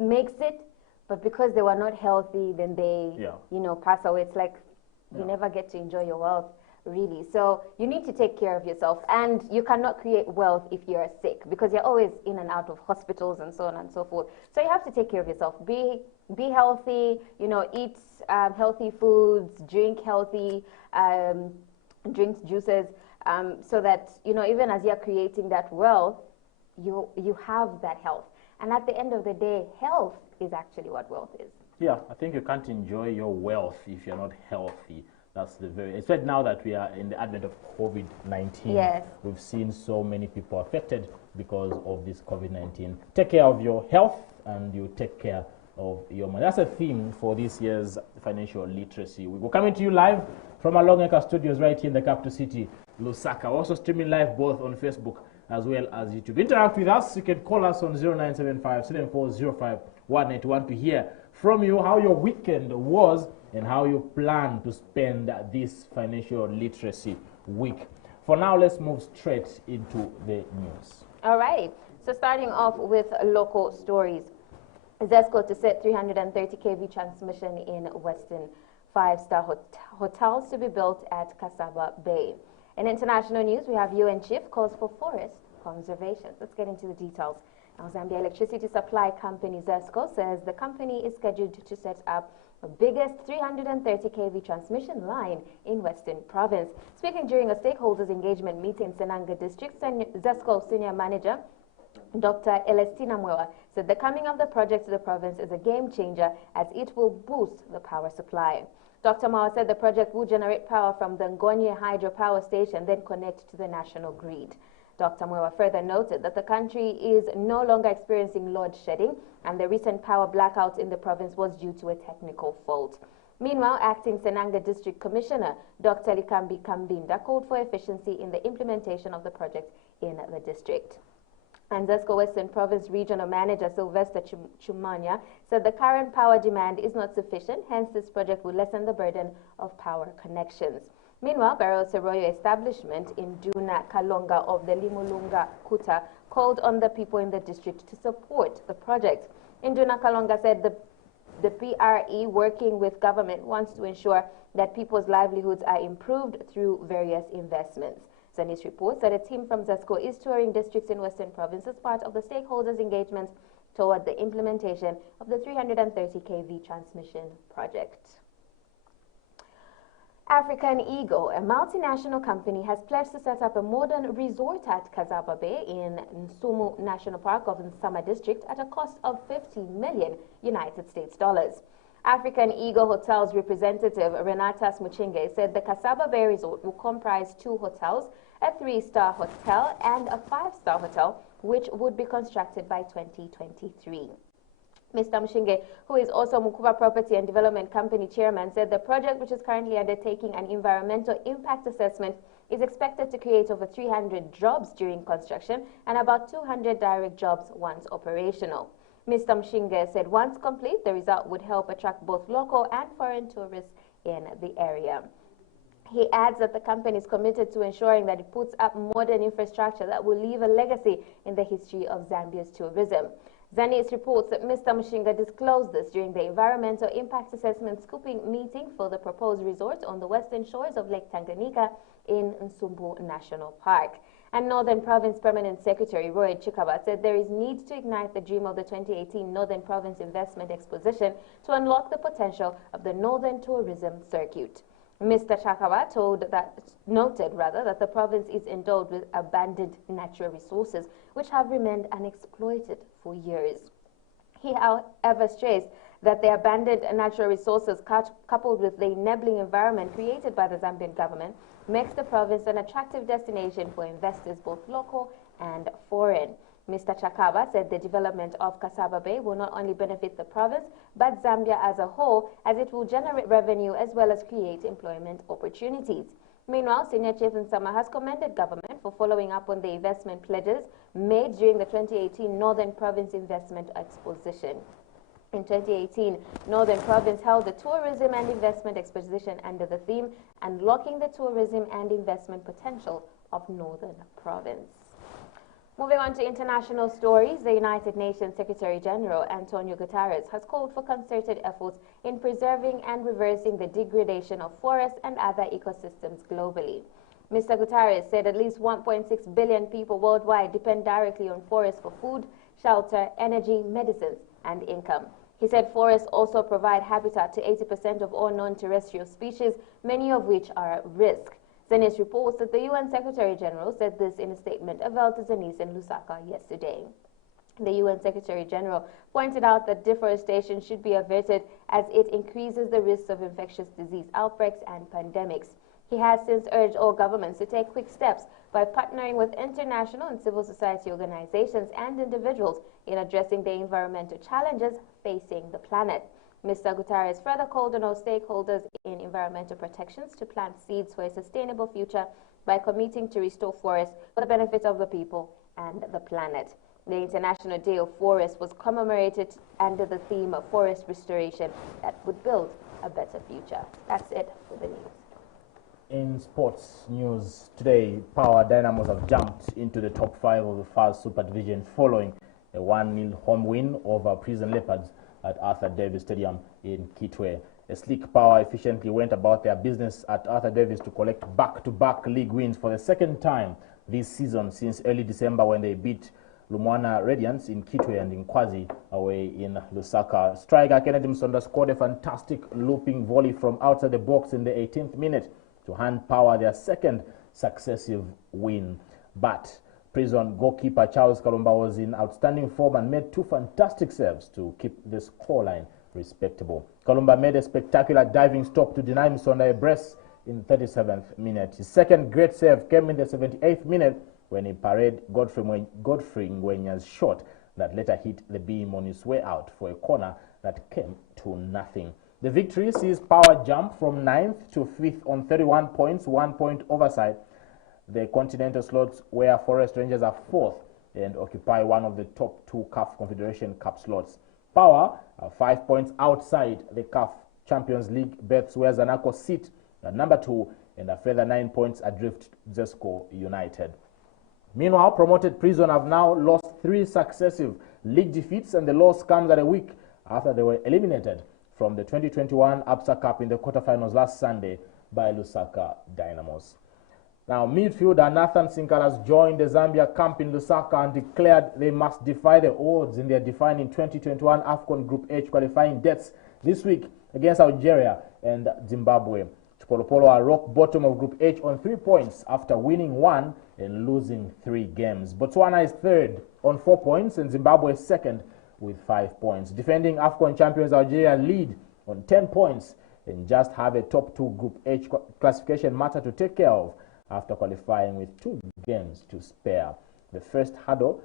makes it, but because they were not healthy, then they, pass away. It's like you never get to enjoy your wealth, really. So you need to take care of yourself, and you cannot create wealth if you're sick, because you're always in and out of hospitals and so on and so forth. So you have to take care of yourself. Be healthy, eat healthy foods, drink healthy drinks, juices, so that, even as you're creating that wealth, you have that health. And at the end of the day, health is actually what wealth is. Yeah, I think you can't enjoy your wealth if you're not healthy. That's especially now that we are in the advent of COVID-19. Yes. We've seen so many people affected because of this COVID-19. Take care of your health and you take care of your money. That's a theme for this year's Financial Literacy Week. We're coming to you live from our Longacre studios right here in the capital city, Lusaka. We're also streaming live both on Facebook as well as YouTube. Interact with us. You can call us on 0975 7405 181 to hear from you how your weekend was and how you plan to spend this Financial Literacy Week. For now, let's move straight into the news. All right. So starting off with local stories. ZESCO to set 330 kV transmission in Western. 5-star hotels to be built at Cassava Bay. In international news, we have UN Chief calls for forest conservation. Let's get into the details. Now, Zambia electricity supply company ZESCO says the company is scheduled to set up the biggest 330 kV transmission line in Western Province. Speaking during a stakeholders engagement meeting in Senanga District, ZESCO Senior Manager Dr. Elestina Mwewa said the coming of the project to the province is a game changer as it will boost the power supply. Dr. Mwewa said the project will generate power from the Ngonye hydropower station, then connect to the national grid. Dr. Mwewa further noted that the country is no longer experiencing load shedding and the recent power blackout in the province was due to a technical fault. Meanwhile, acting Senanga District Commissioner Dr. Likambi Kambinda called for efficiency in the implementation of the project in the district. And ZESCO Western Province Regional Manager Sylvester Chumanya said the current power demand is not sufficient, hence this project will lessen the burden of power connections. Meanwhile, Barrow Seroyo establishment in Duna Kalonga of the Limulunga Kuta called on the people in the district to support the project. Induna Kalonga said the PRE, working with government, wants to ensure that people's livelihoods are improved through various investments. Zanis reports that a team from ZESCO is touring districts in Western Province as part of the stakeholders' engagement toward the implementation of the 330 kV transmission project. African Eagle, a multinational company, has pledged to set up a modern resort at Cassava Bay in Nsumu National Park of Nsama District at a cost of $50 million United States dollars. African Eagle Hotels representative Renata Smuchinge said the Cassava Bay Resort will comprise 2 hotels, a 3-star hotel and a 5-star hotel, which would be constructed by 2023. Mr. Mshinge, who is also Mukuba Property and Development Company chairman, said the project, which is currently undertaking an environmental impact assessment, is expected to create over 300 jobs during construction and about 200 direct jobs once operational. Mr. Mshinge said once complete, the result would help attract both local and foreign tourists in the area. He adds that the company is committed to ensuring that it puts up modern infrastructure that will leave a legacy in the history of Zambia's tourism. Zanis reports that Mr. Mshinga disclosed this during the Environmental Impact Assessment Scoping meeting for the proposed resort on the western shores of Lake Tanganyika in Nsumbu National Park. And Northern Province Permanent Secretary Roy Chikaba said there is need to ignite the dream of the 2018 Northern Province Investment Exposition to unlock the potential of the Northern Tourism Circuit. Mr. Chakaba noted that the province is endowed with abundant natural resources which have remained unexploited for years. He, however, stressed that the abundant natural resources coupled with the enabling environment created by the Zambian government makes the province an attractive destination for investors, both local and foreign. Mr. Chakaba said the development of Cassava Bay will not only benefit the province, but Zambia as a whole, as it will generate revenue as well as create employment opportunities. Meanwhile, Senior Chief Nsama has commended government for following up on the investment pledges made during the 2018 Northern Province Investment Exposition. In 2018, Northern Province held the Tourism and Investment Exposition under the theme Unlocking the Tourism and Investment Potential of Northern Province. Moving on to international stories, the United Nations Secretary General Antonio Guterres has called for concerted efforts in preserving and reversing the degradation of forests and other ecosystems globally. Mr. Guterres said at least 1.6 billion people worldwide depend directly on forests for food, shelter, energy, medicines, and income. He said forests also provide habitat to 80% of all non-terrestrial species, many of which are at risk. Zenith reports that the UN Secretary-General said this in a statement availed to Zenith in Lusaka yesterday. The UN Secretary-General pointed out that deforestation should be averted as it increases the risks of infectious disease outbreaks and pandemics. He has since urged all governments to take quick steps by partnering with international and civil society organizations and individuals in addressing the environmental challenges facing the planet. Mr. Guterres further called on all stakeholders in environmental protections to plant seeds for a sustainable future by committing to restore forests for the benefit of the people and the planet. The International Day of Forests was commemorated under the theme of forest restoration that would build a better future. That's it for the news. In sports news today, Power Dynamos have jumped into the top 5 of the first Super Division following a 1-0 home win over Prison Leopards at Arthur Davis Stadium in Kitwe. A sleek Power efficiently went about their business at Arthur Davis to collect back-to-back league wins for the second time this season since early December when they beat Lumwana Radiants in Kitwe and in Kwazi away in Lusaka. Striker Kennedy Msonda scored a fantastic looping volley from outside the box in the 18th minute to hand Power their second successive win. But Prison goalkeeper Charles Kalumba was in outstanding form and made 2 fantastic saves to keep the scoreline respectable. Kalumba made a spectacular diving stop to deny Msonda a brace in the 37th minute. His second great save came in the 78th minute when he parried Godfrey Ngwenya's shot that later hit the beam on his way out for a corner that came to nothing. The victory sees Power jump from 9th to 5th on 31 points, 1 point overside the continental slots, where Forest Rangers are 4th and occupy one of the top 2 CAF Confederation Cup slots. Power are 5 points outside the CAF Champions League berths, where Zanaco sit at number 2 and a further 9 points adrift Zesco United. Meanwhile, promoted Prison have now lost 3 successive league defeats, and the loss comes at a week after they were eliminated from the 2021 ABSA Cup in the quarterfinals last Sunday by Lusaka Dynamos. Now, midfielder Nathan Sinkalas joined the Zambia camp in Lusaka and declared they must defy the odds in their defining 2021 AFCON Group H qualifying dates this week against Algeria and Zimbabwe. Chipolopolo are rock bottom of Group H on 3 points after winning 1 and losing 3 games. Botswana is 3rd on 4 points and Zimbabwe is 2nd with 5 points. Defending AFCON champions Algeria lead on 10 points and just have a top 2 Group H classification matter to take care of after qualifying with 2 games to spare. The first hurdle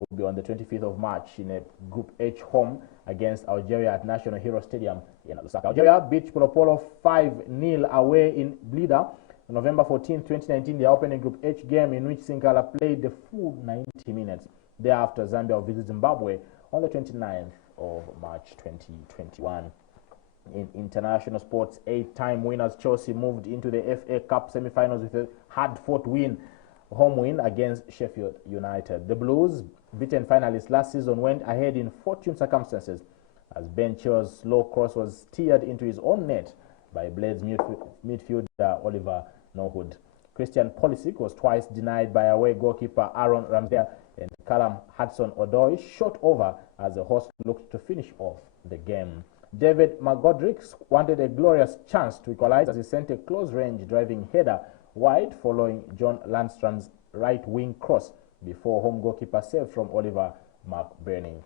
will be on the 25th of March in a Group H home against Algeria at National Hero Stadium in Lusaka. Algeria beat Chipolopolo 5-0 away in Blida on November 14, 2019, the opening Group H game in which Sinkala played the full 90 minutes. Thereafter, Zambia will visit Zimbabwe on the 29th of March 2021. In international sports, 8-time winners Chelsea moved into the FA Cup semi-finals with a hard-fought home win against Sheffield United. The Blues, beaten finalists last season, went ahead in fortunate circumstances as Ben Chilwell's slow cross was steered into his own net by Blades midfielder Oliver Norwood. Christian Pulisic was twice denied by away goalkeeper Aaron Ramsdale, and Callum Hudson-Odoi shot over as the host looked to finish off the game. David McGodrick wanted a glorious chance to equalize as he sent a close-range driving header wide following John Landstrom's right-wing cross before home goalkeeper saved from Oliver McBurney.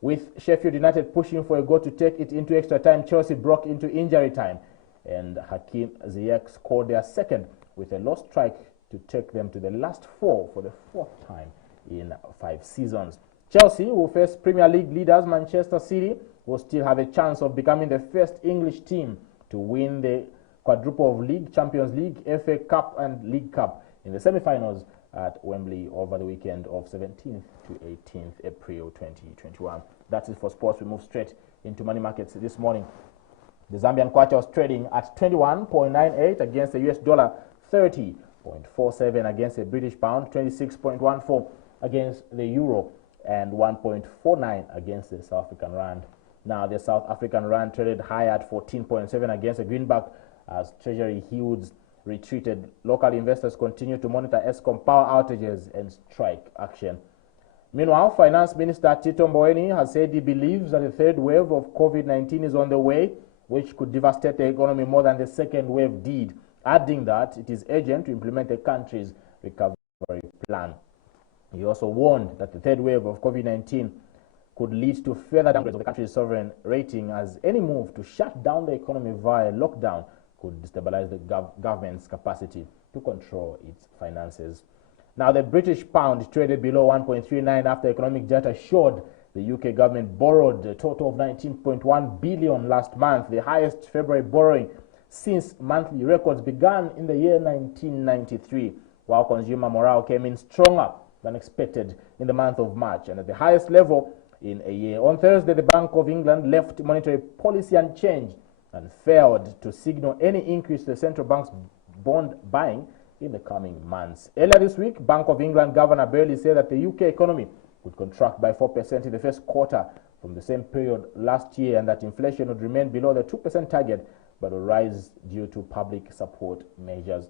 With Sheffield United pushing for a goal to take it into extra time, Chelsea broke into injury time, and Hakim Ziyech scored their second with a lost strike to take them to the last 4 for the 4th time in 5 seasons. Chelsea will face Premier League leaders Manchester City, will still have a chance of becoming the first English team to win the quadruple of League, Champions League, FA Cup and League Cup in the semi-finals at Wembley over the weekend of 17th to 18th April 2021. That's it for sports. We move straight into money markets this morning. The Zambian Kwacha was trading at 21.98 against the US dollar, 30.47 against the British pound, 26.14 against the euro and 1.49 against the South African rand. Now, the South African rand traded higher at 14.7 against the greenback as Treasury yields retreated. Local investors continue to monitor Eskom power outages and strike action. Meanwhile, Finance Minister Tito Mboweni has said he believes that the third wave of COVID-19 is on the way, which could devastate the economy more than the second wave did, adding that it is urgent to implement the country's recovery plan. He also warned that the third wave of COVID-19 could lead to further downgrades of the country's sovereign rating, as any move to shut down the economy via lockdown could destabilize the government's capacity to control its finances. Now, the British pound traded below 1.39 after economic data showed the UK government borrowed a total of 19.1 billion last month, the highest February borrowing since monthly records began in the year 1993, while consumer morale came in stronger than expected in the month of March and at the highest level in a year. On Thursday, the Bank of England left monetary policy unchanged and failed to signal any increase to the central bank's bond buying in the coming months. Earlier this week, Bank of England Governor Burley said that the UK economy would contract by 4% in the first quarter from the same period last year, and that inflation would remain below the 2% target but will rise due to public support measures.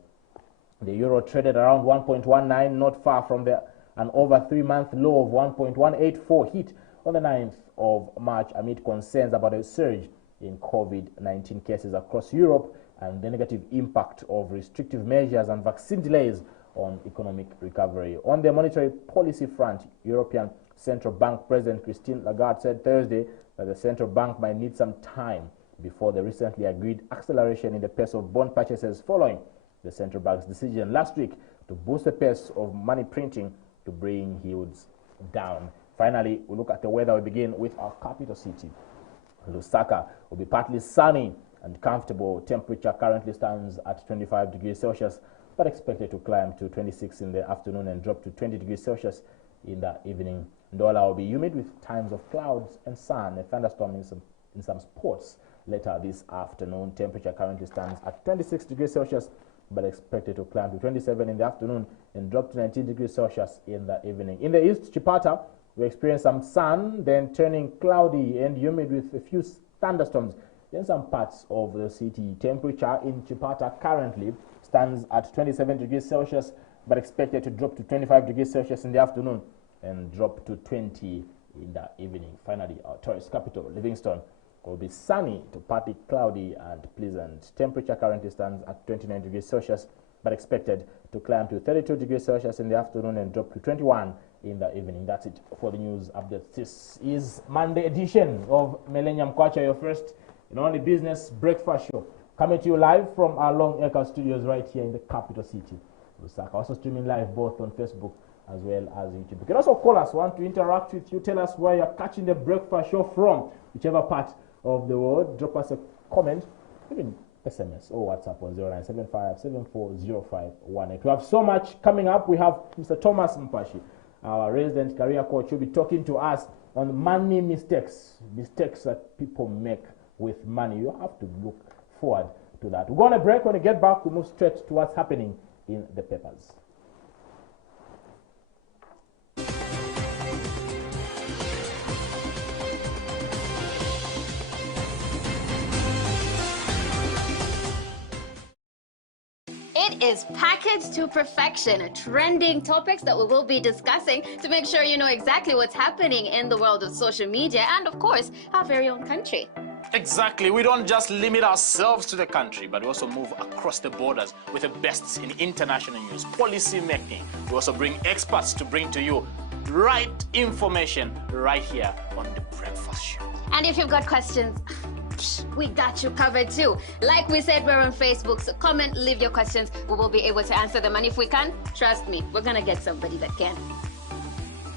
The euro traded around 1.19, not far from an over 3-month low of 1.184 hit on the 9th of March amid concerns about a surge in COVID-19 cases across Europe and the negative impact of restrictive measures and vaccine delays on economic recovery. On the monetary policy front, European Central Bank President Christine Lagarde said Thursday that the central bank might need some time before the recently agreed acceleration in the pace of bond purchases following the central bank's decision last week to boost the pace of money printing to bring yields down. Finally, we look at the weather. We begin with our capital city. Lusaka will be partly sunny and comfortable. Temperature currently stands at 25 degrees Celsius, but expected to climb to 26 in the afternoon and drop to 20 degrees Celsius in the evening. Ndola will be humid with times of clouds and sun, a thunderstorm in some spots later this afternoon. Temperature currently stands at 26 degrees Celsius, but expected to climb to 27 in the afternoon and drop to 19 degrees Celsius in the evening. In the east, Chipata, we experience some sun, then turning cloudy and humid with a few thunderstorms in some parts of the city. Temperature in Chipata currently stands at 27 degrees Celsius, but expected to drop to 25 degrees Celsius in the afternoon and drop to 20 in the evening. Finally, our tourist capital, Livingstone, will be sunny to partly cloudy and pleasant. Temperature currently stands at 29 degrees Celsius, but expected to climb to 32 degrees Celsius in the afternoon and drop to 21 in the evening. That's it for the news updates. This is Monday edition of Millennium Kwacha, your first and only business breakfast show, coming to you live from our Long Acre studios right here in the capital city, Lusaka. Also streaming live both on Facebook as well as YouTube. You can also call us, want to interact with you, tell us where you're catching the breakfast show from, whichever part of the world. Drop us a comment, even SMS or WhatsApp on 0975-740518. We have so much coming up. We have Mr. Thomas Mpashi, our resident career coach, who will be talking to us on money mistakes that people make with money. You have to look forward to that. We're going to break. When we get back, we move straight to what's happening in the papers. It is packaged to perfection, trending topics that we will be discussing to make sure you know exactly what's happening in the world of social media and, of course, our very own country. Exactly. We don't just limit ourselves to the country, but we also move across the borders with the best in international news, policy making. We also bring experts to bring to you right information right here on The Breakfast Show. And if you've got questions, we got you covered too. Like we said, we're on Facebook, so comment, leave your questions. We will be able to answer them. And if we can, trust me, we're going to get somebody that can.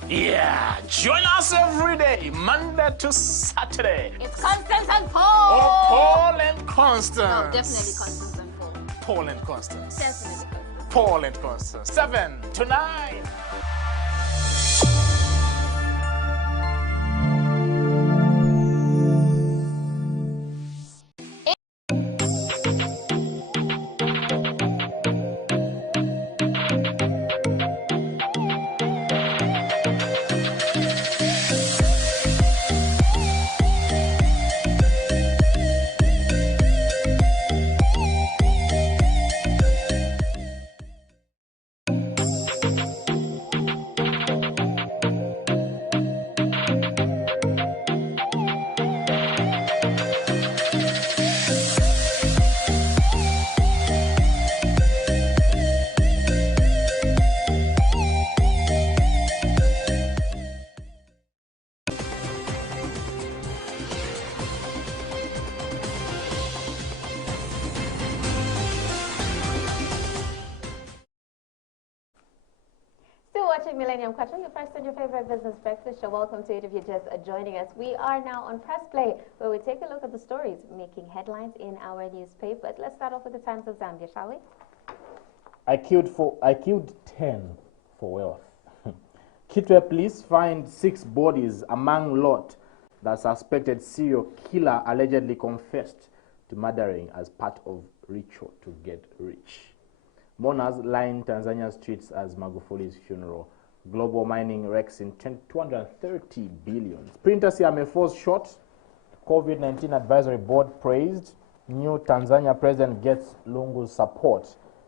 Yeah, join us every day, Monday to Saturday. It's Constance and Paul. Oh, Paul and Constance. No, definitely Constance and Paul. Paul and Constance. Definitely Constance. Paul and Constance. 7 to 9. watching Millennium, Kwacha, your first and your favorite business breakfast show. Welcome to it if you're just joining us. We are now on Press Play, where we take a look at the stories making headlines in our newspapers. Let's start off with the Times of Zambia, shall we? I killed 10 for wealth. Kitwe police find 6 bodies among lot that suspected serial killer allegedly confessed to murdering as part of ritual to get rich. Mourners line Tanzania streets as Magufuli's funeral. Global mining wrecks in 230 billion. Sprinter Siame falls short. COVID-19 advisory board praised. New Tanzania president gets Lungu's support.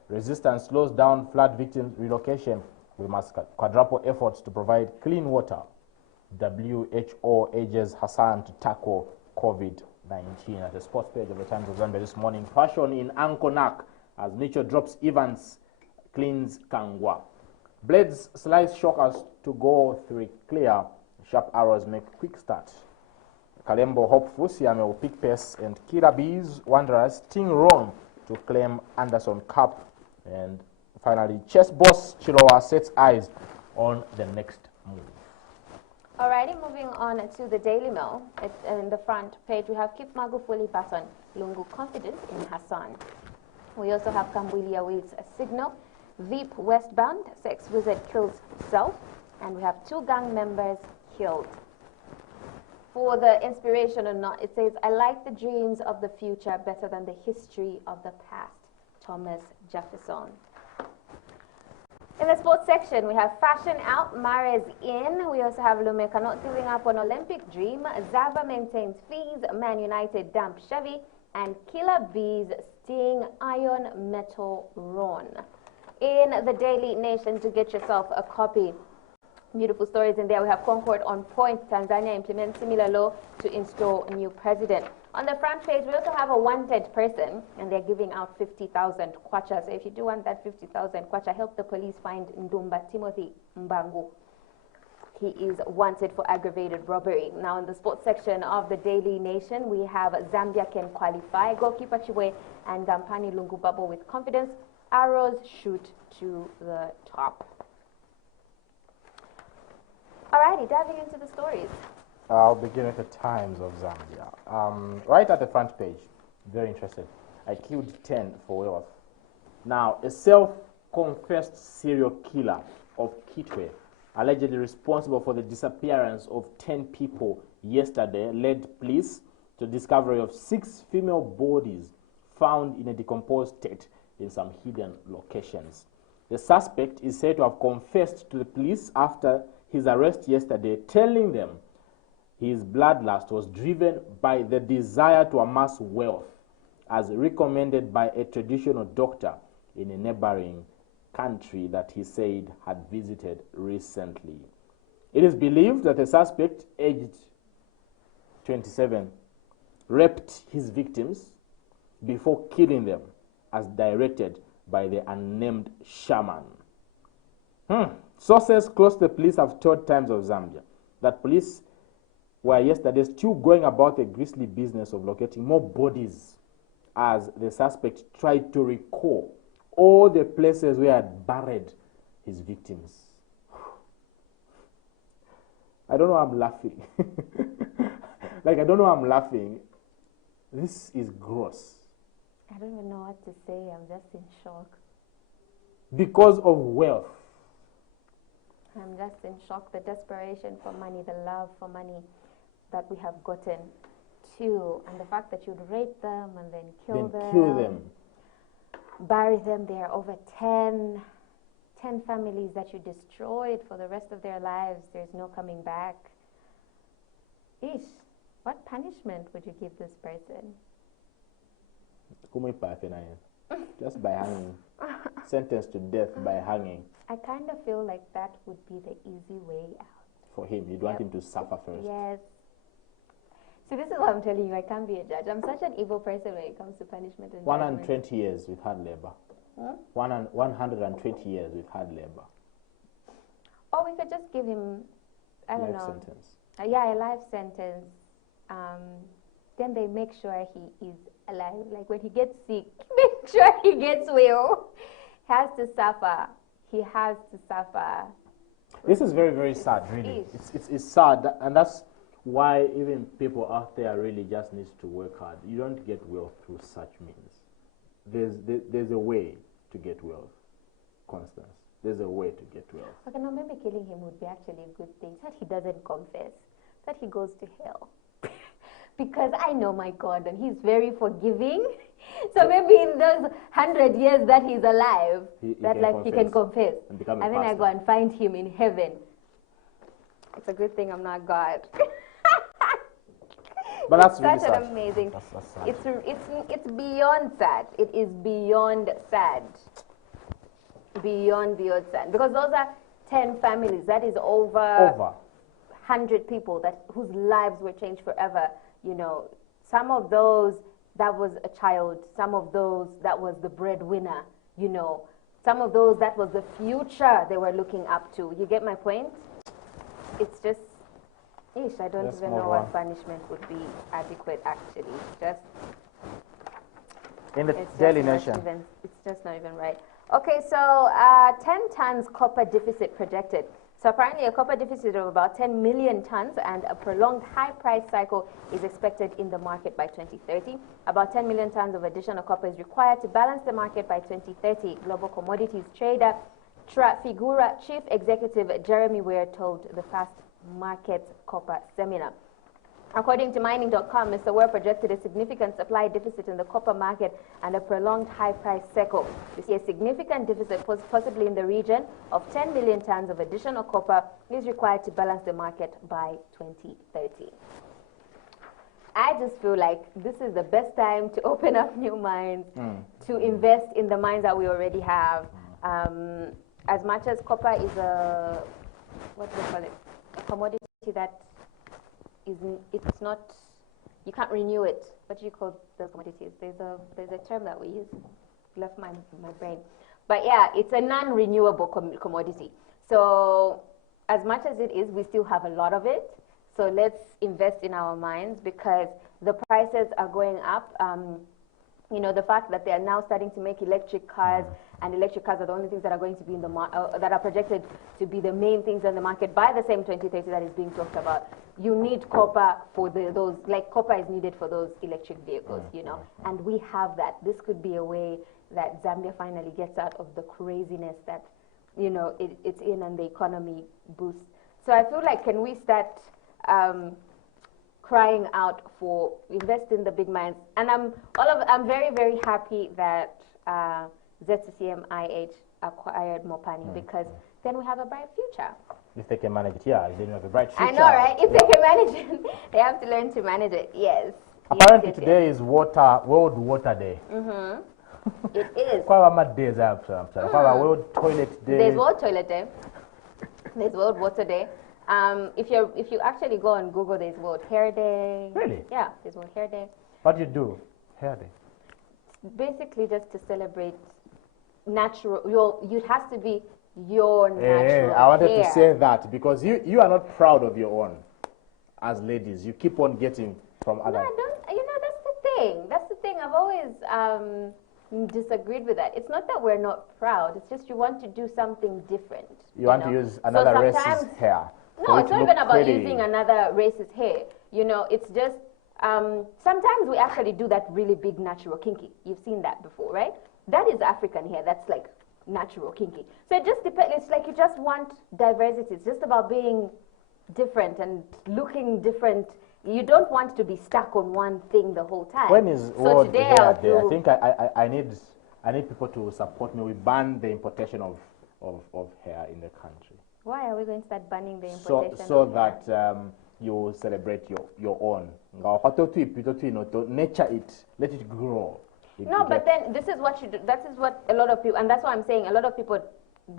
Resistance slows down flood victims relocation. We must quadruple efforts to provide clean water. WHO urges Hassan to tackle COVID-19. At the sports page of the Times of Zambia this morning, passion in Ankonak as nature drops Evans, cleans Kangwa. Blades slice shockers to go 3 clear. Sharp arrows make quick start. Kalembo hopeful, Siame will pick pace, and Killer Bees Wanderers sting wrong to claim Anderson Cup. And finally, chess boss Chilowa sets eyes on the next move. Alrighty, moving on to the Daily Mail. In the front page, we have Keep Magufuli Baton, Lungu confident in Hassan. We also have Kambwili awaits a signal. Veep westbound, sex wizard kills self. And we have 2 gang members killed. For the inspiration or not, it says, I like the dreams of the future better than the history of the past. Thomas Jefferson. In the sports section, we have fashion out, Mares in. We also have Lumeka not giving up on Olympic dream. Zaba maintains fees, Man United dump Chevy, and Killer Bees sting Iron Metal Ron. In the Daily Nation, to get yourself a copy. Beautiful stories in there. We have Concord on point. Tanzania implements similar law to install a new president. On the front page, we also have a wanted person, and they're giving out 50,000 kwacha. So if you do want that 50,000 kwacha, help the police find Ndumba Timothy Mbangu. He is wanted for aggravated robbery. Now, in the sports section of the Daily Nation, we have Zambia can qualify. Goalkeeper Chiwe and Gampani Lungu bubble with confidence. Arrows shoot to the top. Alrighty, diving into the stories. I'll begin with the Times of Zambia. Right at the front page, very interested. I killed 10 for wealth. Now, a self-confessed serial killer of Kitwe, allegedly responsible for the disappearance of 10 people yesterday, led police to discovery of 6 female bodies found in a decomposed state in some hidden locations. The suspect is said to have confessed to the police after his arrest yesterday, telling them his bloodlust was driven by the desire to amass wealth, as recommended by a traditional doctor in a neighboring country that he said had visited recently. It is believed that the suspect, aged 27, raped his victims before killing them, as directed by the unnamed shaman. Sources close to the police have told Times of Zambia that police were yesterday still going about the grisly business of locating more bodies, as the suspect tried to recall all the places where he had buried his victims. I don't know why I'm laughing. Like, I don't know why I'm laughing. This is gross. I don't even know what to say. I'm just in shock. Because of wealth. I'm just in shock. The desperation for money, the love for money that we have gotten to, and the fact that you'd rape them and then kill them. Bury them. There are over 10 families that you destroyed for the rest of their lives. There's no coming back. Ish, what punishment would you give this person? Just by hanging. Sentenced to death by hanging. I kind of feel like that would be the easy way out. For him, you'd want him to suffer first. Yes. So this is what I'm telling you, I can't be a judge. I'm such an evil person when it comes to punishment and 120 years with hard labor. 120 years with hard labor. Or we could just give him, I don't know. Life sentence. Yeah, a life sentence. Then they make sure he is alive. Like when he gets sick, make sure he gets well. He has to suffer. He has to suffer. This is very, very sad, really. It's sad, and that's why even people out there really just needs to work hard. You don't get wealth through such means. There's a way to get wealth, Constance. There's a way to get wealth. Okay, now maybe killing him would be actually a good thing. That he doesn't confess, that he goes to hell. Because I know my God, and he's very forgiving. So maybe in those 100 years that he's alive, he can confess. And then I go and find him in heaven. It's a good thing I'm not God. But that's really such sad. An amazing. That's sad. It's beyond sad. It is beyond sad. Beyond sad. Because those are 10 families. That is over 100 people whose lives were changed forever. You know, some of those, that was a child. Some of those, that was the breadwinner. You know, some of those, that was the future they were looking up to. You get my point? It's just, I don't even know what punishment would be adequate, actually. Just in the Daily Nation. It's just not even right. Okay, so 10 tons copper deficit projected. So apparently a copper deficit of about 10 million tons and a prolonged high price cycle is expected in the market by 2030. About 10 million tons of additional copper is required to balance the market by 2030. Global commodities trader Trafigura Chief Executive Jeremy Ware told the Fast Markets Copper Seminar. According to mining.com, Mr. Ware projected a significant supply deficit in the copper market and a prolonged high price cycle. We see a significant deficit, possibly in the region of 10 million tons of additional copper, is required to balance the market by 2030. I just feel like this is the best time to open up new mines, to invest in the mines that we already have. As much as copper is a, what do they call it, a commodity that it's not, you can't renew it. What do you call those commodities? There's a term that we use, left my brain. But yeah, it's a non-renewable commodity. So as much as it is, we still have a lot of it. So let's invest in our mines because the prices are going up. You know, the fact that they are now starting to make electric cars, and electric cars are the only things that are going to be in the that are projected to be the main things in the market by the same 2030 that is being talked about. You need copper for those, like copper is needed for those electric vehicles, you know, and we have that. This could be a way that Zambia finally gets out of the craziness that, you know, it's in and the economy boosts. So I feel like, can we start crying out for invest in the big mines? And I'm very, very happy that ZCCM-IH acquired Mopani because then we have a bright future. If they can manage it, yeah, then you have a bright future. I know, right? If they can manage it, they have to learn to manage it, yes. Apparently today is World Water Day. It is. World Toilet Day. There's World Toilet Day. There's World Water Day. If you actually go on Google, there's World Hair Day. Really? Yeah, there's World Hair Day. What do you do? Hair Day. Basically, just to celebrate natural. It has to be your natural I wanted hair. to say that because you are not proud of your own as ladies. You keep on getting from other. No, I don't. You know, that's the thing. That's the thing. I've always disagreed with that. It's not that we're not proud. It's just you want to do something different. You want to use another race's hair. No, it's not even about using another race's hair. You know, it's just sometimes we actually do that really big natural kinky. You've seen that before, right? That is African hair. That's like natural kinky. So it just depends. It's like you just want diversity. It's just about being different and looking different. You don't want to be stuck on one thing the whole time. When is World Hair Day? I think I need people to support me. We ban the importation of hair in the country. Why are we going to start banning the importation? So that you celebrate your own. Nature it, let it grow. No, but then this is what you do. That is what a lot of people, and that's why I'm saying a lot of people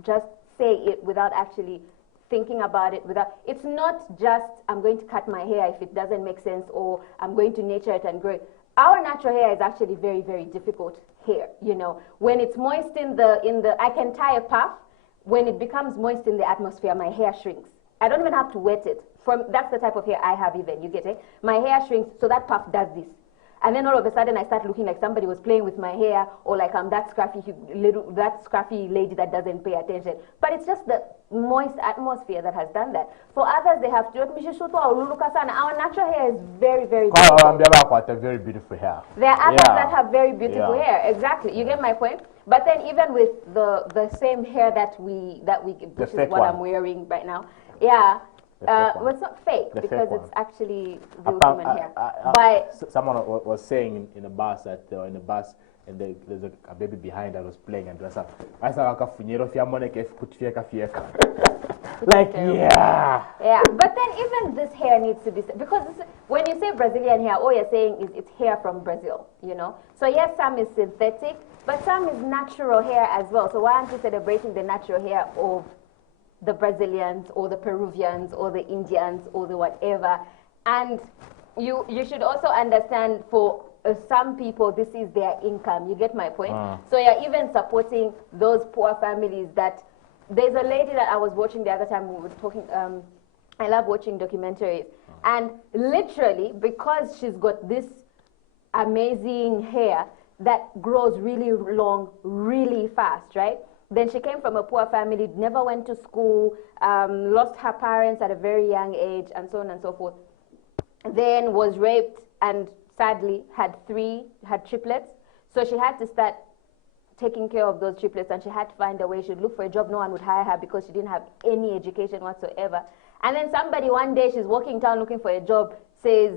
just say it without actually thinking about it. It's not just I'm going to cut my hair if it doesn't make sense, or I'm going to nature it and grow it. Our natural hair is actually very, very difficult hair. You know, when it's moist I can tie a puff. When it becomes moist in the atmosphere, my hair shrinks. I don't even have to wet it. That's the type of hair I have even, you get it? My hair shrinks, so that puff does this. and then all of a sudden I start looking like somebody was playing with my hair, or like I'm that scruffy lady that doesn't pay attention. But it's just the moist atmosphere that has done that. For others, they have to. Our natural hair is very, very beautiful. Very beautiful hair. There are others that have very beautiful hair. Exactly. You get my point? But then even with the same hair that we which is what I'm wearing right now. Yeah. Well, it's not fake because it's actually real human hair. But someone was saying in a bus that they were in a bus and there's a baby behind that was playing, and like, yeah. But then even this hair needs to be, because when you say Brazilian hair, all you're saying is it's hair from Brazil, you know. So yes, some is synthetic, but some is natural hair as well. So why aren't you celebrating the natural hair of the Brazilians or the Peruvians or the Indians or the whatever? And you should also understand, for some people, this is their income. You get my point? So you're even supporting those poor families. That there's a lady that I was watching the other time, we were talking, I love watching documentaries, and literally, because she's got this amazing hair that grows really long, really fast, right? Then she came from a poor family, never went to school, lost her parents at a very young age, and so on and so forth. Then was raped and sadly had triplets. So she had to start taking care of those triplets, and she had to find a way. She'd look for a job. No one would hire her because she didn't have any education whatsoever. And then somebody one day, she's walking town looking for a job, says,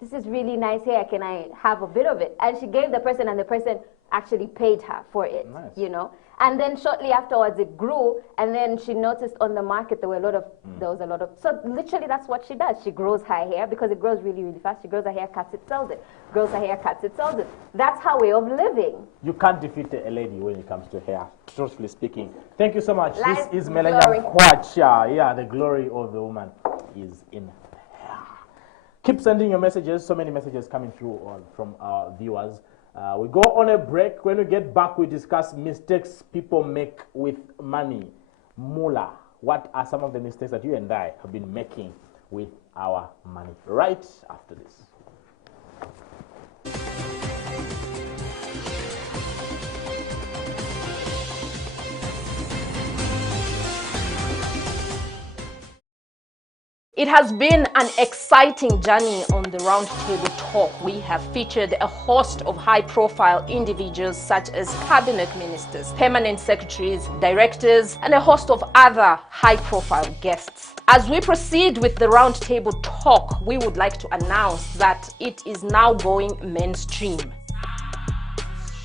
"This is really nice hair, can I have a bit of it?" And she gave the person, and the person actually paid her for it, you know. And then shortly afterwards it grew, and then she noticed on the market there was a lot of, so literally that's what she does. She grows her hair because it grows really, really fast. She grows her hair, cuts it, sells it. Grows her hair, cuts it, sells it. That's her way of living. You can't defeat a lady when it comes to hair, truthfully speaking. Thank you so much. Life this is Millennium Kwacha. Yeah, the glory of the woman is in hair. Keep sending your messages. So many messages coming through from our viewers. We go on a break. When we get back, we discuss mistakes people make with money. Mula, what are some of the mistakes that you and I have been making with our money? Right after this. It has been an exciting journey on the Roundtable Talk. We have featured a host of high-profile individuals such as cabinet ministers, permanent secretaries, directors, and a host of other high-profile guests. As we proceed with the Roundtable Talk, we would like to announce that it is now going mainstream.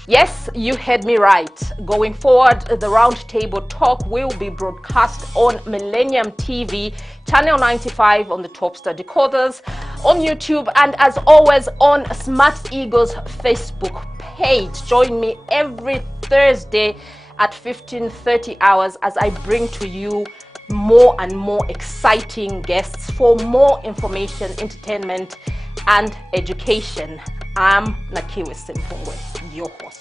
Yes, you heard me right. Going forward, the Roundtable Talk will be broadcast on Millennium TV, Channel 95 on the Topstar decoders, on YouTube, and as always on Smart Eagle's Facebook page. Join me every Thursday at 15:30 hours as I bring to you more and more exciting guests for more information, entertainment, and education. I'm Nakiwe Simpungwe, your host.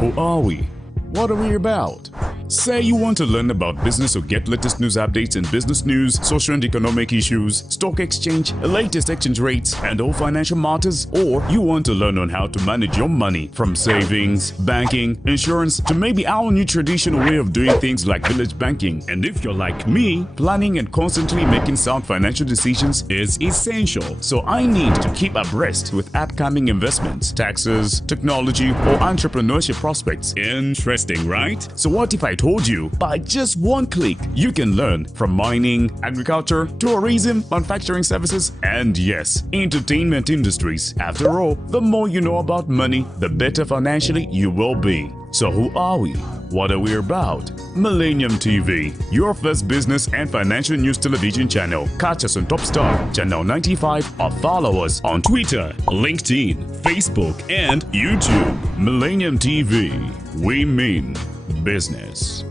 Who are we? What are we about? Say you want to learn about business or get latest news updates in business news, social and economic issues, stock exchange, latest exchange rates, and all financial matters, or you want to learn on how to manage your money from savings, banking, insurance, to maybe our new traditional way of doing things like village banking. And if you're like me, planning and constantly making sound financial decisions is essential. So I need to keep abreast with upcoming investments, taxes, technology, or entrepreneurship prospects. Interesting, right? So what if I told you by just one click you can learn from mining, agriculture, tourism, manufacturing services, and yes, entertainment industries. After all, the more you know about money, the better financially you will be. So who are we? What are we about? Millennium TV, your first business and financial news television channel. Catch us on Topstar, Channel 95, or follow us on Twitter, LinkedIn, Facebook, and YouTube. Millennium TV, we mean business.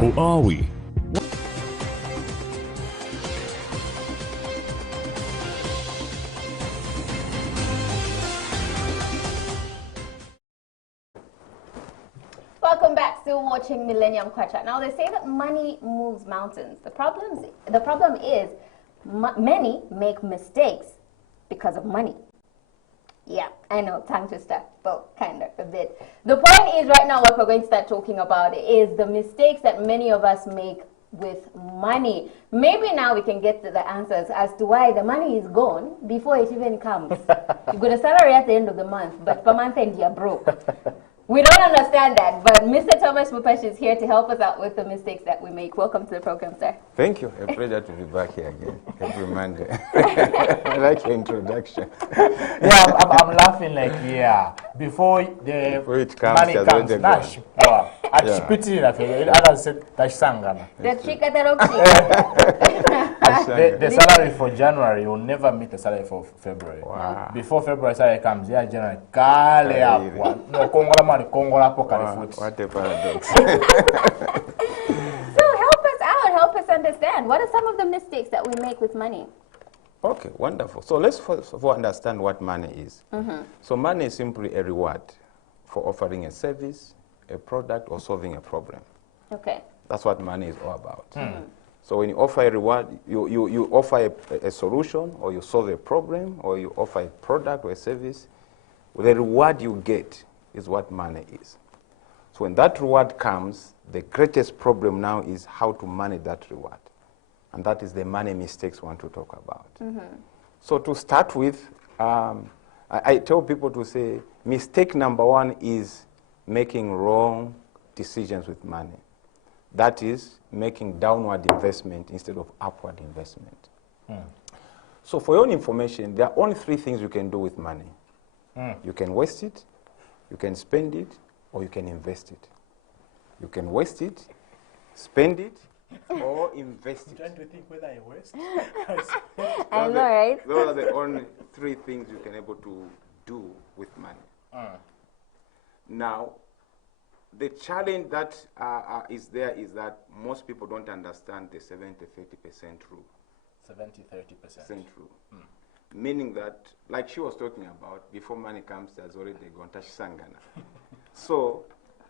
Who are we? Welcome back. Still watching Millennium Kwacha. Now they say that money moves mountains. The problem is many make mistakes because of money. Yeah, I know, tongue twister, but kind of a bit. The point is right now what we're going to start talking about is the mistakes that many of us make with money. Maybe now we can get to the answers as to why the money is gone before it even comes. You've got a salary at the end of the month, but per month end you're broke. We don't understand that, but Mr. Thomas Mupesh is here to help us out with the mistakes that we make. Welcome to the program, sir. Thank you. A pleasure to be back here again every Monday. I like your introduction. Yeah, I'm laughing like, yeah, before it comes, money comes, Nash. Others said, the salary for January will never meet the salary for February. Wow. Before February salary comes, yeah, January, Kale up one. No, Kongola money, Kongola pokali foot. What a paradox. So help us out, help us understand. What are some of the mistakes that we make with money? Okay, wonderful. So let's first of all understand what money is. So money is simply a reward for offering a service, a product, or solving a problem. Okay. That's what money is all about. So when you offer a reward, you offer a solution, or you solve a problem, or you offer a product or a service, the reward you get is what money is. So when that reward comes, the greatest problem now is how to manage that reward. And that is the money mistakes we want to talk about. So to start with, I tell people to say, mistake number one is making wrong decisions with money. That is making downward investment instead of upward investment. So for your own information, there are only three things you can do with money. You can waste it, you can spend it, or you can invest it. You can waste it, spend it, or invest it. I'm trying to think whether I waste. I know, right? Those are the only three things you can able to do with money. Now, the challenge that is there is that most people don't understand the 70-30% rule. 70-30% rule. Meaning that, like she was talking about, before money comes, there's already gone touch sangana. So,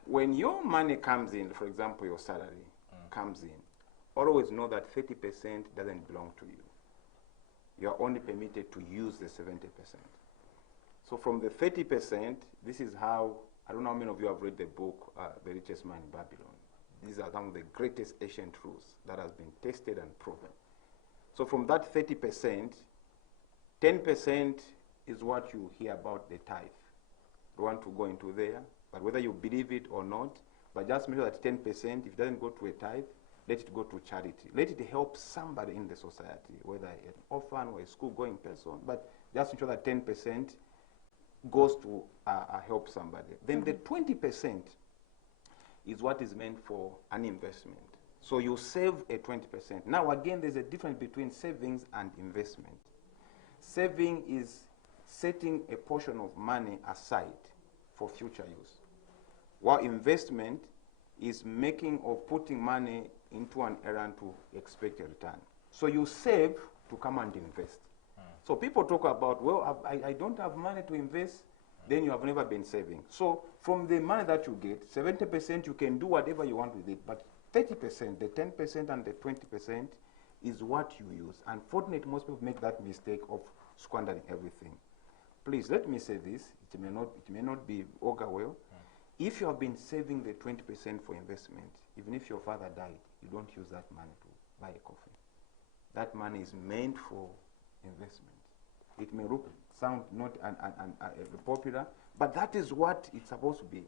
when your money comes in, for example, your salary comes in, always know that 30% doesn't belong to you. You are only permitted to use the 70%. So from the 30%, this is how, I don't know how many of you have read the book, The Richest Man in Babylon. These are some of the greatest ancient truths that has been tested and proven. So from that 30%, 10% is what you hear about the tithe. I don't want to go into there, but whether you believe it or not, but just make sure that 10%, if it doesn't go to a tithe, let it go to charity. Let it help somebody in the society, whether an orphan or a school-going person, but just ensure that 10% goes to help somebody. Then the 20% is what is meant for an investment. So you save a 20%. Now again, there's a difference between savings and investment. Saving is setting a portion of money aside for future use, while investment is making or putting money into an errand to expect a return. So you save to come and invest. So people talk about, well, I don't have money to invest, then you have never been saving. So from the money that you get, 70% you can do whatever you want with it, but 30%, the 10% and the 20% is what you use. Unfortunately, most people make that mistake of squandering everything. Please, let me say this, it may not be augur well. If you have been saving the 20% for investment, even if your father died, you don't use that money to buy a coffin. That money is meant for investment. It may sound not popular, but that is what it's supposed to be.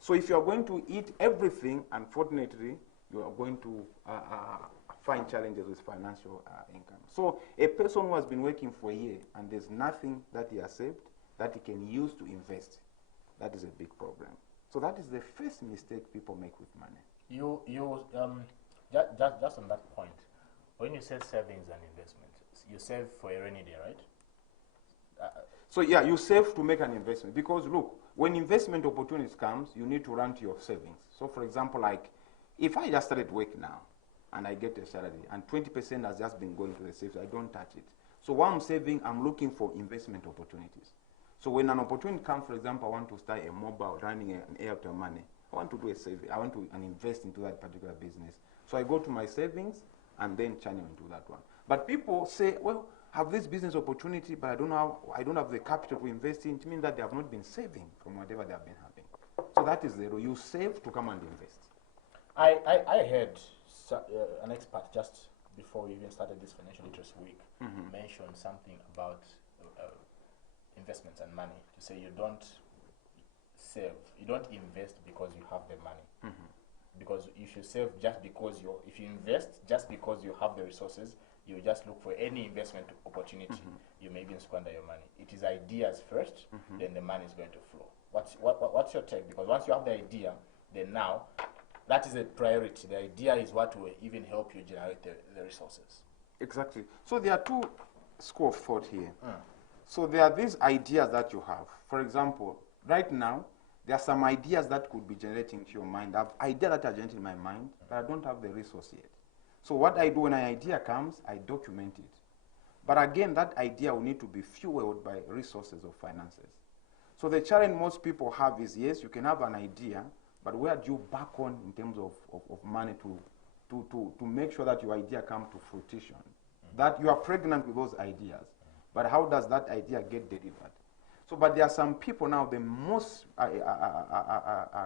So if you are going to eat everything, unfortunately, you are going to find challenges with financial income. So a person who has been working for a year and there's nothing that he has saved that he can use to invest, that is a big problem. So that is the first mistake people make with money. Just on that point, when you say savings and investment, you save for a rainy day, right? So yeah, you save to make an investment, because look, when investment opportunities comes, you need to run to your savings. So for example, like if I just started work now and I get a salary and 20% has just been going to the savings, I don't touch it. So while I'm saving, I'm looking for investment opportunities. So when an opportunity comes, for example, I want to start a mobile running an Airtel money, I want to do a saving, I want to invest into that particular business. So I go to my savings and then channel into that one. But people say, well, have this business opportunity, but I don't have the capital to invest in. It means that they have not been saving from whatever they have been having. So that is the rule. You save to come and invest. I heard an expert just before we even started this Financial Literacy Week mention something about investments and money, to say you don't save, you don't invest because you have the money. Because if you save just because if you invest just because you have the resources, you just look for any investment opportunity, you may even squander your money. It is ideas first, then the money is going to flow. What's your take? Because once you have the idea, then now that is a priority. The idea is what will even help you generate the resources. Exactly. So there are two schools of thought here. So there are these ideas that you have. For example, right now, there are some ideas that could be generating to your mind. I have ideas that are generating in my mind, but I don't have the resource yet. So what I do when an idea comes, I document it. But again, that idea will need to be fueled by resources or finances. So the challenge most people have is, yes, you can have an idea, but where do you back on in terms of money to make sure that your idea comes to fruition? That you are pregnant with those ideas, but how does that idea get delivered? So, but there are some people now, the most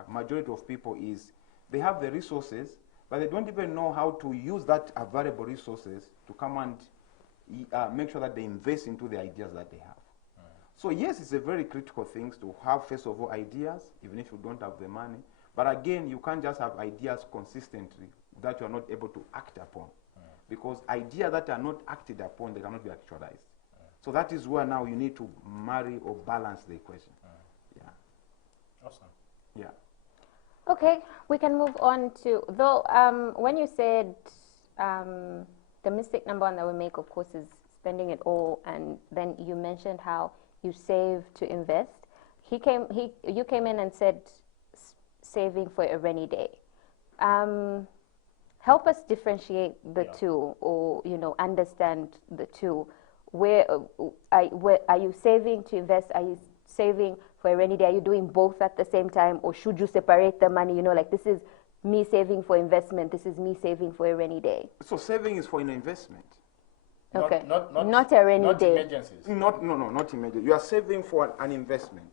majority of people is, they have the resources, but they don't even know how to use that available resources to come and make sure that they invest into the ideas that they have. So yes, it's a very critical thing to have, first of all, ideas, even if you don't have the money. But again, you can't just have ideas consistently that you are not able to act upon. Because ideas that are not acted upon, they cannot be actualized. So that is where now you need to marry or balance the equation. Yeah. Awesome. Yeah. Okay, we can move on to, though, when you said the mistake number one that we make, of course, is spending it all, and then you mentioned how you save to invest. You came in and said saving for a rainy day. Help us differentiate the two, or understand the two. Where are you saving to invest? Are you saving for a rainy day? Are you doing both at the same time, or should you separate the money? Like, this is me saving for investment, this is me saving for a rainy day. So saving is for an investment. Okay. Not a rainy day. Emergencies. Not immediate. You are saving for an investment.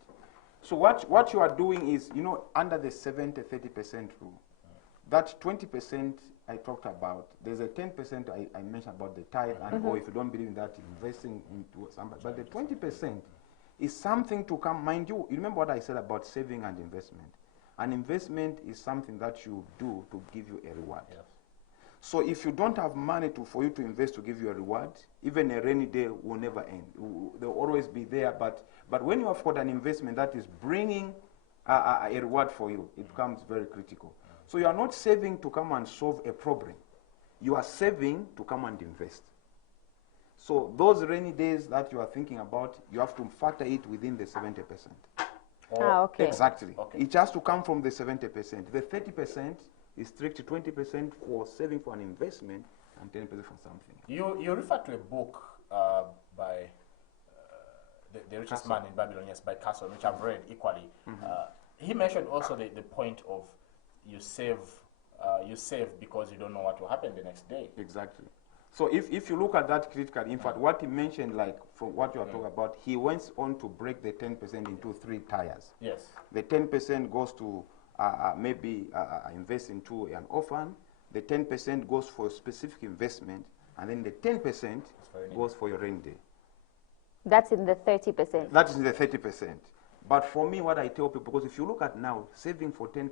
So what you are doing is, under the 70-30% rule, that 20% I talked about, there's a 10% I mentioned about the tithe, and or if you don't believe in that, investing into somebody. But the 20% is something to come. Mind you, you remember what I said about saving and investment. An investment is something that you do to give you a reward. Yes. So if you don't have money for you to invest to give you a reward, even a rainy day will never end. They'll always be there. But when you have got an investment that is bringing a reward for you, it becomes very critical. So you are not saving to come and solve a problem. You are saving to come and invest. So those rainy days that you are thinking about, you have to factor it within the 70%. Okay. Exactly. Okay. It has to come from the 70%. The 30% is strictly 20% for saving for an investment and 10% for something. You refer to a book by the Richest Man in Babylon, yes, by Castle, which I've read equally. He mentioned also the point of you save because you don't know what will happen the next day. Exactly. So if you look at that critical, in fact, what he mentioned, like from what you are talking about, he went on to break the 10% into 3 tiers. Yes. The 10% goes to maybe invest into an orphan. The 10% goes for a specific investment, and then the 10% goes for your rainy day. That's in the 30%. That is in the 30%. But for me, what I tell people, because if you look at now, saving for 10%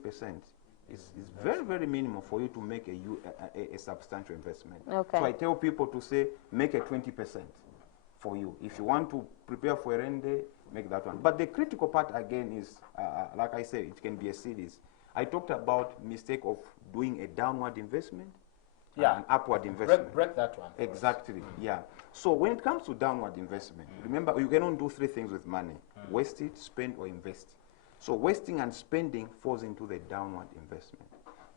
is very, very minimal for you to make a substantial investment. Okay. So I tell people to say, make a 20% for you. If you want to prepare for a rainy day, make that one. But the critical part again is, like I said, it can be a series. I talked about mistake of doing a downward investment, and an upward investment. Break that one. Exactly, yeah. So when it comes to downward investment, remember you cannot do three things with money: waste it, spend, or invest. So wasting and spending falls into the downward investment.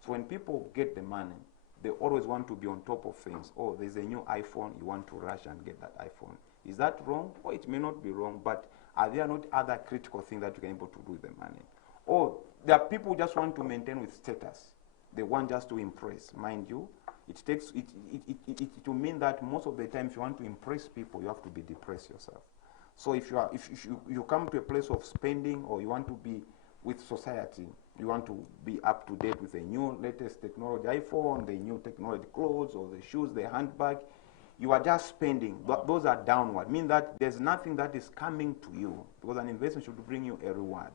So when people get the money, they always want to be on top of things. Oh, there's a new iPhone, you want to rush and get that iPhone. Is that wrong? Or it may not be wrong, but are there not other critical things that you can able to do with the money? Or there are people who just want to maintain with status. They want just to impress. Mind you, it takes it to mean that most of the time if you want to impress people, you have to be depressed yourself. So if you come to a place of spending, or you want to be with society, you want to be up to date with the new latest technology iPhone, the new technology clothes, or the shoes, the handbag, you are just spending. Those are downward, mean that there's nothing that is coming to you, because an investment should bring you a reward.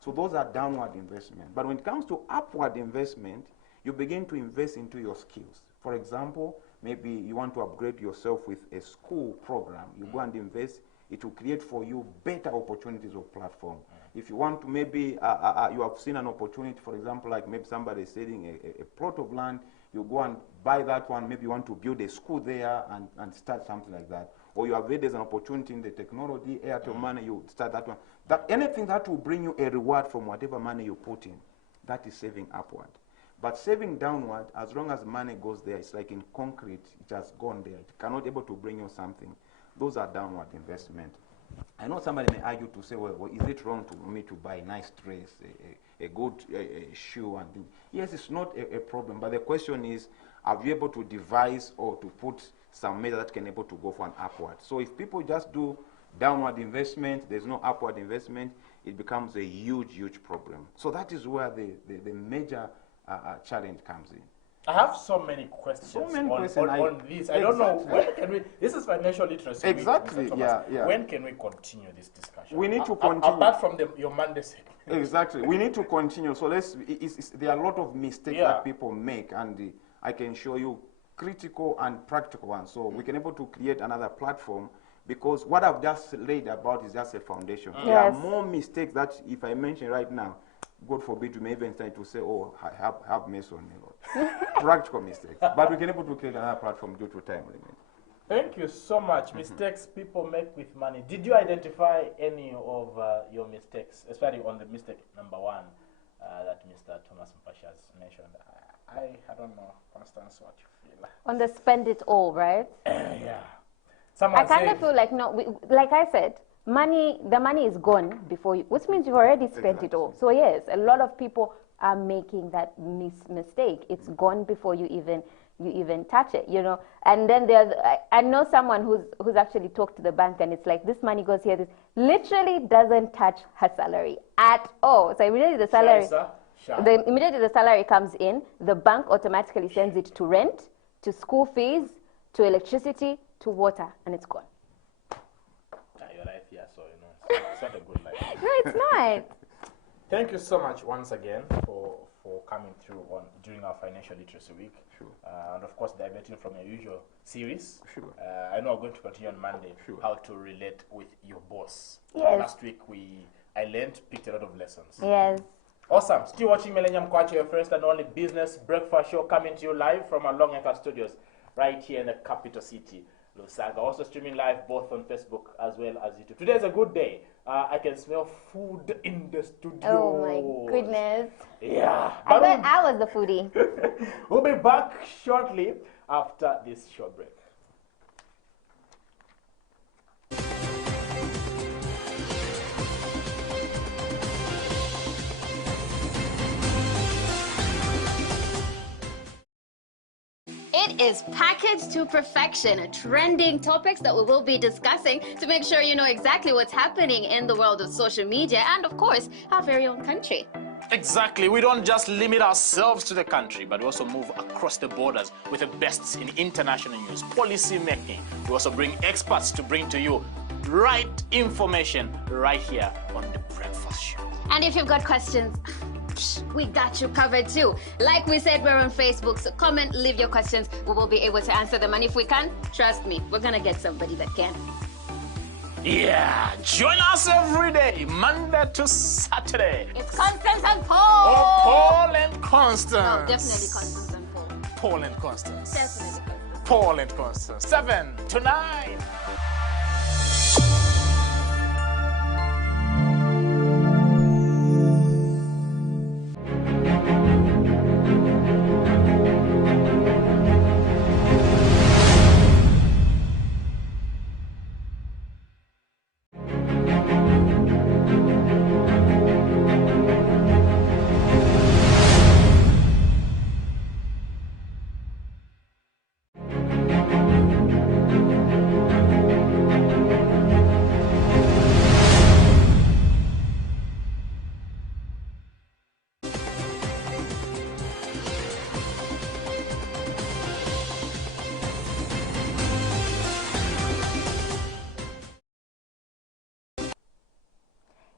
So those are downward investment. But when it comes to upward investment, you begin to invest into your skills. For example, maybe you want to upgrade yourself with a school program. You go and invest. It will create for you better opportunities of platform. If you want to, maybe you have seen an opportunity, for example, like maybe somebody is selling a plot of land, you go and buy that one, maybe you want to build a school there and start something like that. Or you have heard there's an opportunity in the technology, Airtel money, you start that one. That anything that will bring you a reward from whatever money you put in, that is saving upward. But saving downward, as long as money goes there, it's like in concrete, it has gone there. It cannot able to bring you something. Those are downward investment. I know somebody may argue to say, well, is it wrong to me to buy a nice dress, a good shoe and things? Yes, it's not a problem, but the question is, are you able to devise or to put some measure that can able to go for an upward? So if people just do downward investment, there's no upward investment, it becomes a huge, huge problem. So that is where the major challenge comes in. I have so many questions, on this. I don't know, when can we, this is financial literacy. Exactly, week, yeah. When can we continue this discussion? We need to continue. Apart from your Monday segment. Exactly, we need to continue. So there are a lot of mistakes that people make, and I can show you critical and practical ones. So we can able to create another platform, because what I've just laid about is just a foundation. There are more mistakes that if I mention right now, God forbid, you may even start to say, oh, have mercy on me, Lord. Practical mistakes. But we can able to create another platform due to time limit. Thank you so much. Mistakes people make with money. Did you identify any of your mistakes, especially on the mistake number one that Mr. Thomas Mpasha has mentioned? I don't know, Constance, what you feel. On the spend it all, right? Yeah. I kind of feel like, no, like I said, the money is gone before you, which means you've already spent it all. So yes, a lot of people are making that mistake. It's gone before you even touch it, you know. And then I know someone who's actually talked to the bank, and it's like, this money goes here, this literally doesn't touch her salary at all. So immediately the salary comes in, the bank automatically sends it to rent, to school fees, to electricity, to water, and it's gone. Your life, yeah, so you know, it's not a good life. No, it's not. Thank you so much once again for coming through during our Financial Literacy Week. Sure. And of course, diverting from your usual series. Sure. I know we're going to continue on Monday, sure, how to relate with your boss. Yes. Last week, I picked a lot of lessons. Yes. Awesome. Still watching Millennium Kwacha, your first and only business breakfast show, coming to you live from our Long Anchor Studios right here in the capital city, Lusaka. Also streaming live both on Facebook as well as YouTube. Today is a good day. I can smell food in the studio. Oh my goodness. Yeah. I bet I was the foodie. We'll be back shortly after this short break. It is packaged to perfection, trending topics that we will be discussing to make sure you know exactly what's happening in the world of social media and, of course, our very own country. Exactly. We don't just limit ourselves to the country, but we also move across the borders with the best in international news, policy making. We also bring experts to bring to you right information right here on The Breakfast Show. And if you've got questions, we got you covered too. Like we said, we're on Facebook, so comment, leave your questions. We will be able to answer them. And if we can, trust me, we're going to get somebody that can. Yeah, join us every day, Monday to Saturday. It's Constance and Paul. Oh, Paul and Constance. No, definitely Constance and Paul. Paul and Constance. Definitely Constance. Paul and Constance. 7 to 9.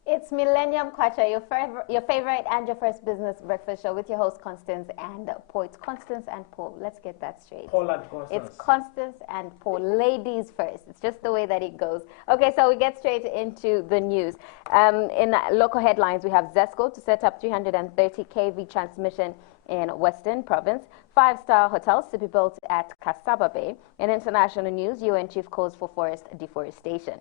It's Millennium, Kwacha, your favorite and your first business breakfast show with your host Constance and Paul. It's Constance and Paul. Let's get that straight. Paul and Constance. It's Constance and Paul. Ladies first. It's just the way that it goes. Okay, so we get straight into the news. In local headlines, we have ZESCO to set up 330 kV transmission in Western Province. 5-star hotels to be built at Kasaba Bay. In international news, UN chief calls for forest deforestation.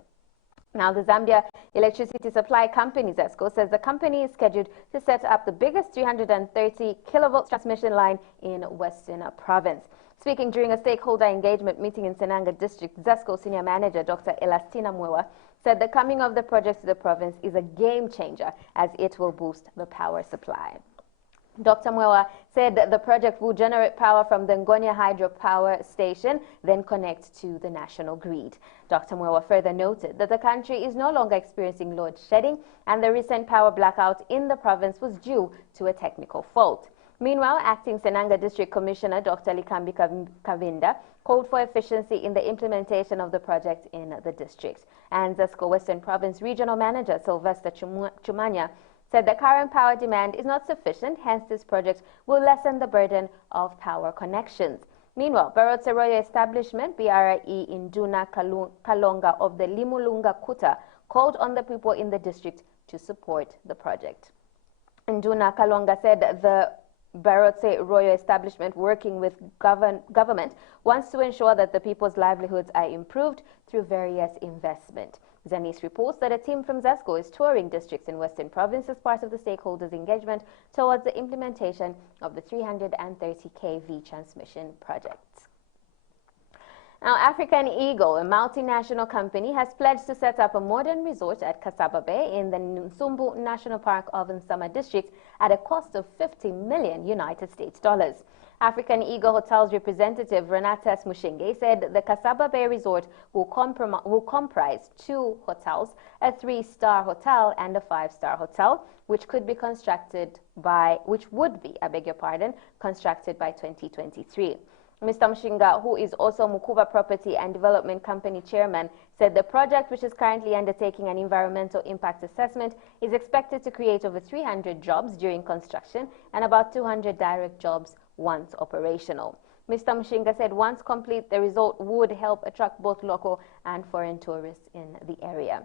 Now, the Zambia Electricity Supply Company, ZESCO, says the company is scheduled to set up the biggest 330 kilovolt transmission line in Western Province. Speaking during a stakeholder engagement meeting in Senanga District, ZESCO Senior Manager Dr. Elastina Mwewa said the coming of the project to the province is a game changer as it will boost the power supply. Dr. Mwewa said that the project will generate power from the Ngonia hydropower station, then connect to the national grid. Dr. Mwewa further noted that the country is no longer experiencing load shedding and the recent power blackout in the province was due to a technical fault. Meanwhile, Acting Senanga District Commissioner Dr. Likambi Kavinda called for efficiency in the implementation of the project in the district. And ZESCO Western Province Regional Manager Sylvester Chumanya said the current power demand is not sufficient, hence this project will lessen the burden of power connections. Meanwhile, Barotse Royal Establishment, BRE Induna Kalonga of the Limulunga Kuta, called on the people in the district to support the project. Induna Kalonga said the Barotse Royal Establishment, working with government, wants to ensure that the people's livelihoods are improved through various investment. Zanis reports that a team from ZESCO is touring districts in Western Province as part of the stakeholders' engagement towards the implementation of the 330 kV transmission project. Now, African Eagle, a multinational company, has pledged to set up a modern resort at Kasaba Bay in the Nsumbu National Park of Nsama District at a cost of $50 million United States dollars. African Eagle Hotels representative Renatas Mushinge said the Kasaba Bay Resort will comprise 2 hotels, a 3-star hotel and a 5-star hotel, which would be, constructed by 2023. Mr. Mshinga, who is also Mukuba Property and Development Company Chairman, said the project, which is currently undertaking an environmental impact assessment, is expected to create over 300 jobs during construction and about 200 direct jobs once operational. Mr. Mshinga said once complete, the resort would help attract both local and foreign tourists in the area.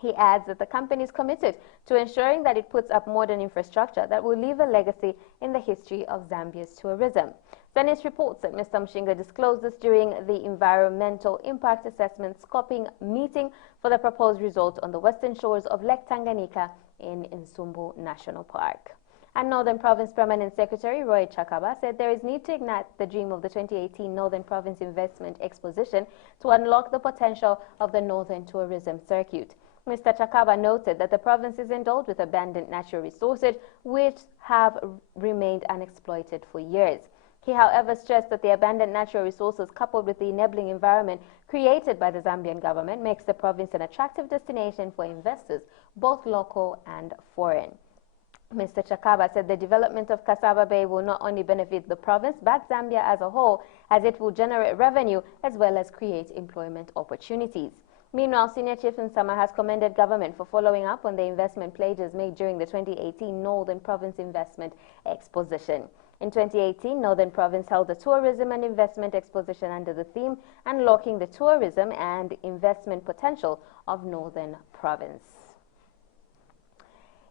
He adds that the company is committed to ensuring that it puts up modern infrastructure that will leave a legacy in the history of Zambia's tourism. Venice reports that Mr. Mshinga disclosed this during the Environmental Impact Assessment Scoping meeting for the proposed resort on the western shores of Lake Tanganyika in Nsumbu National Park. And Northern Province Permanent Secretary Roy Chakaba said there is need to ignite the dream of the 2018 Northern Province Investment Exposition to unlock the potential of the Northern Tourism Circuit. Mr. Chakaba noted that the province is endowed with abundant natural resources which have remained unexploited for years. He, however, stressed that the abundant natural resources coupled with the enabling environment created by the Zambian government makes the province an attractive destination for investors, both local and foreign. Mr. Chakaba said the development of Kasaba Bay will not only benefit the province but Zambia as a whole, as it will generate revenue as well as create employment opportunities. Meanwhile, Senior Chief Nsama has commended government for following up on the investment pledges made during the 2018 Northern Province Investment Exposition. In 2018, Northern Province held a tourism and investment exposition under the theme Unlocking the Tourism and Investment Potential of Northern Province.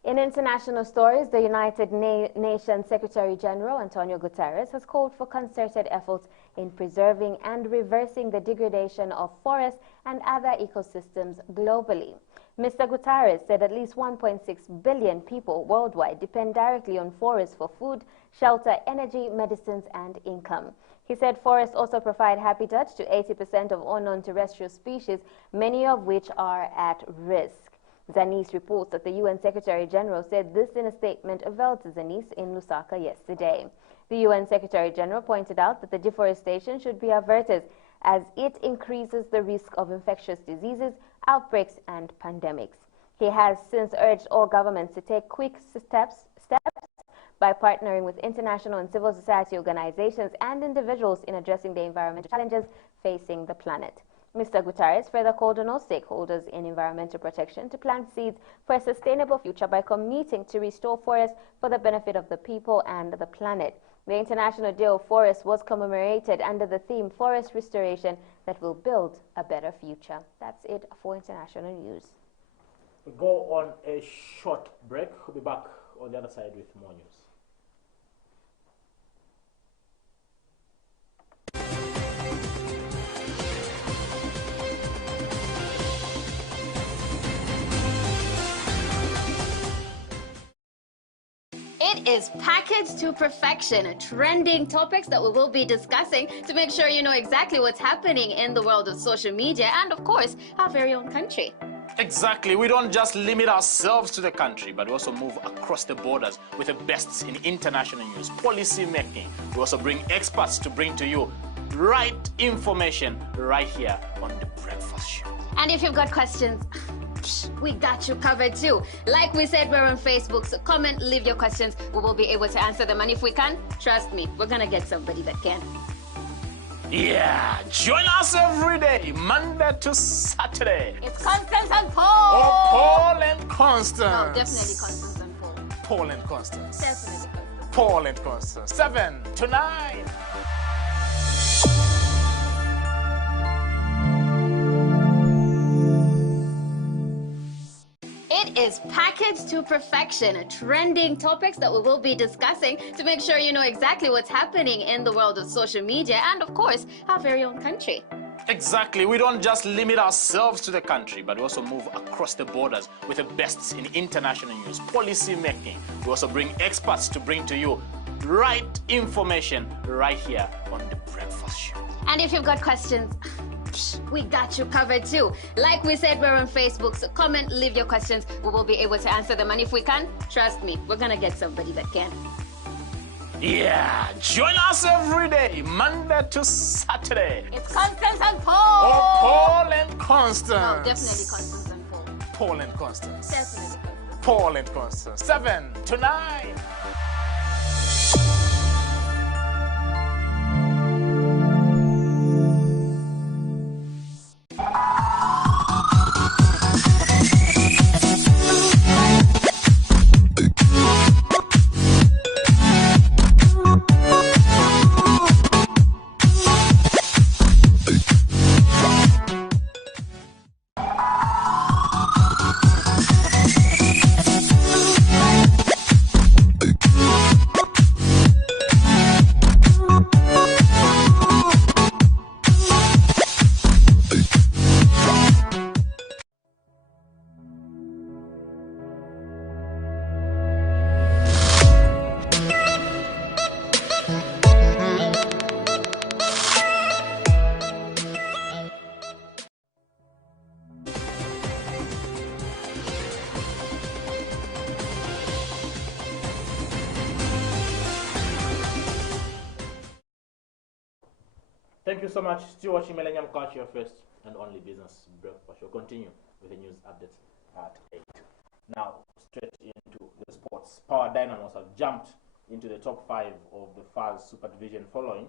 In international stories, the United Nations Secretary General Antonio Guterres has called for concerted efforts in preserving and reversing the degradation of forests and other ecosystems globally. Mr. Guterres said at least 1.6 billion people worldwide depend directly on forests for food, shelter, energy, medicines, and income. He said forests also provide habitat to 80% of all non-terrestrial species, many of which are at risk. Zanis reports that the UN Secretary General said this in a statement availed to Zanis in Lusaka yesterday. The UN Secretary General pointed out that the deforestation should be averted as it increases the risk of infectious diseases, outbreaks, and pandemics. He has since urged all governments to take quick steps by partnering with international and civil society organizations and individuals in addressing the environmental challenges facing the planet. Mr. Guterres further called on all stakeholders in environmental protection to plant seeds for a sustainable future by committing to restore forests for the benefit of the people and the planet. The International Day of Forests was commemorated under the theme Forest Restoration that will build a better future. That's it for international news. We go on a short break. We'll be back on the other side with more news. It is packaged to perfection, trending topics that we will be discussing to make sure you know exactly what's happening in the world of social media and, of course, our very own country. Exactly. We don't just limit ourselves to the country, but we also move across the borders with the best in international news, policy making. We also bring experts to bring to you right information right here on The Breakfast Show. And if you've got questions, we got you covered too. Like we said, we're on Facebook, so comment, leave your questions. We will be able to answer them. And if we can, trust me, we're going to get somebody that can. Yeah, join us every day, Monday to Saturday. It's Constance and Paul. Oh, Paul and Constance. No, definitely Constance and Paul. Paul and Constance. Definitely Constance. Paul and Constance. 7 to 9. It is packaged to perfection, trending topics that we will be discussing to make sure you know exactly what's happening in the world of social media and, of course, our very own country. Exactly. We don't just limit ourselves to the country, but we also move across the borders with the best in international news, policy making. We also bring experts to bring to you right information right here on The Breakfast Show. And if you've got questions, we got you covered too. Like we said, we're on Facebook, so comment, leave your questions. We will be able to answer them. And if we can, trust me, we're going to get somebody that can. Yeah, join us every day, Monday to Saturday. It's Constance and Paul. Oh, Paul and Constance. No, definitely Constance and Paul. Paul and Constance. Definitely Constance. Paul and Constance. 7 to 9. Thank you so much. Still watching Millennium Culture, your first and only business breakfast. We'll continue with the news updates at 8. Now, straight into the sports. Power Dynamos have jumped into the top 5 of the FAS Super Division following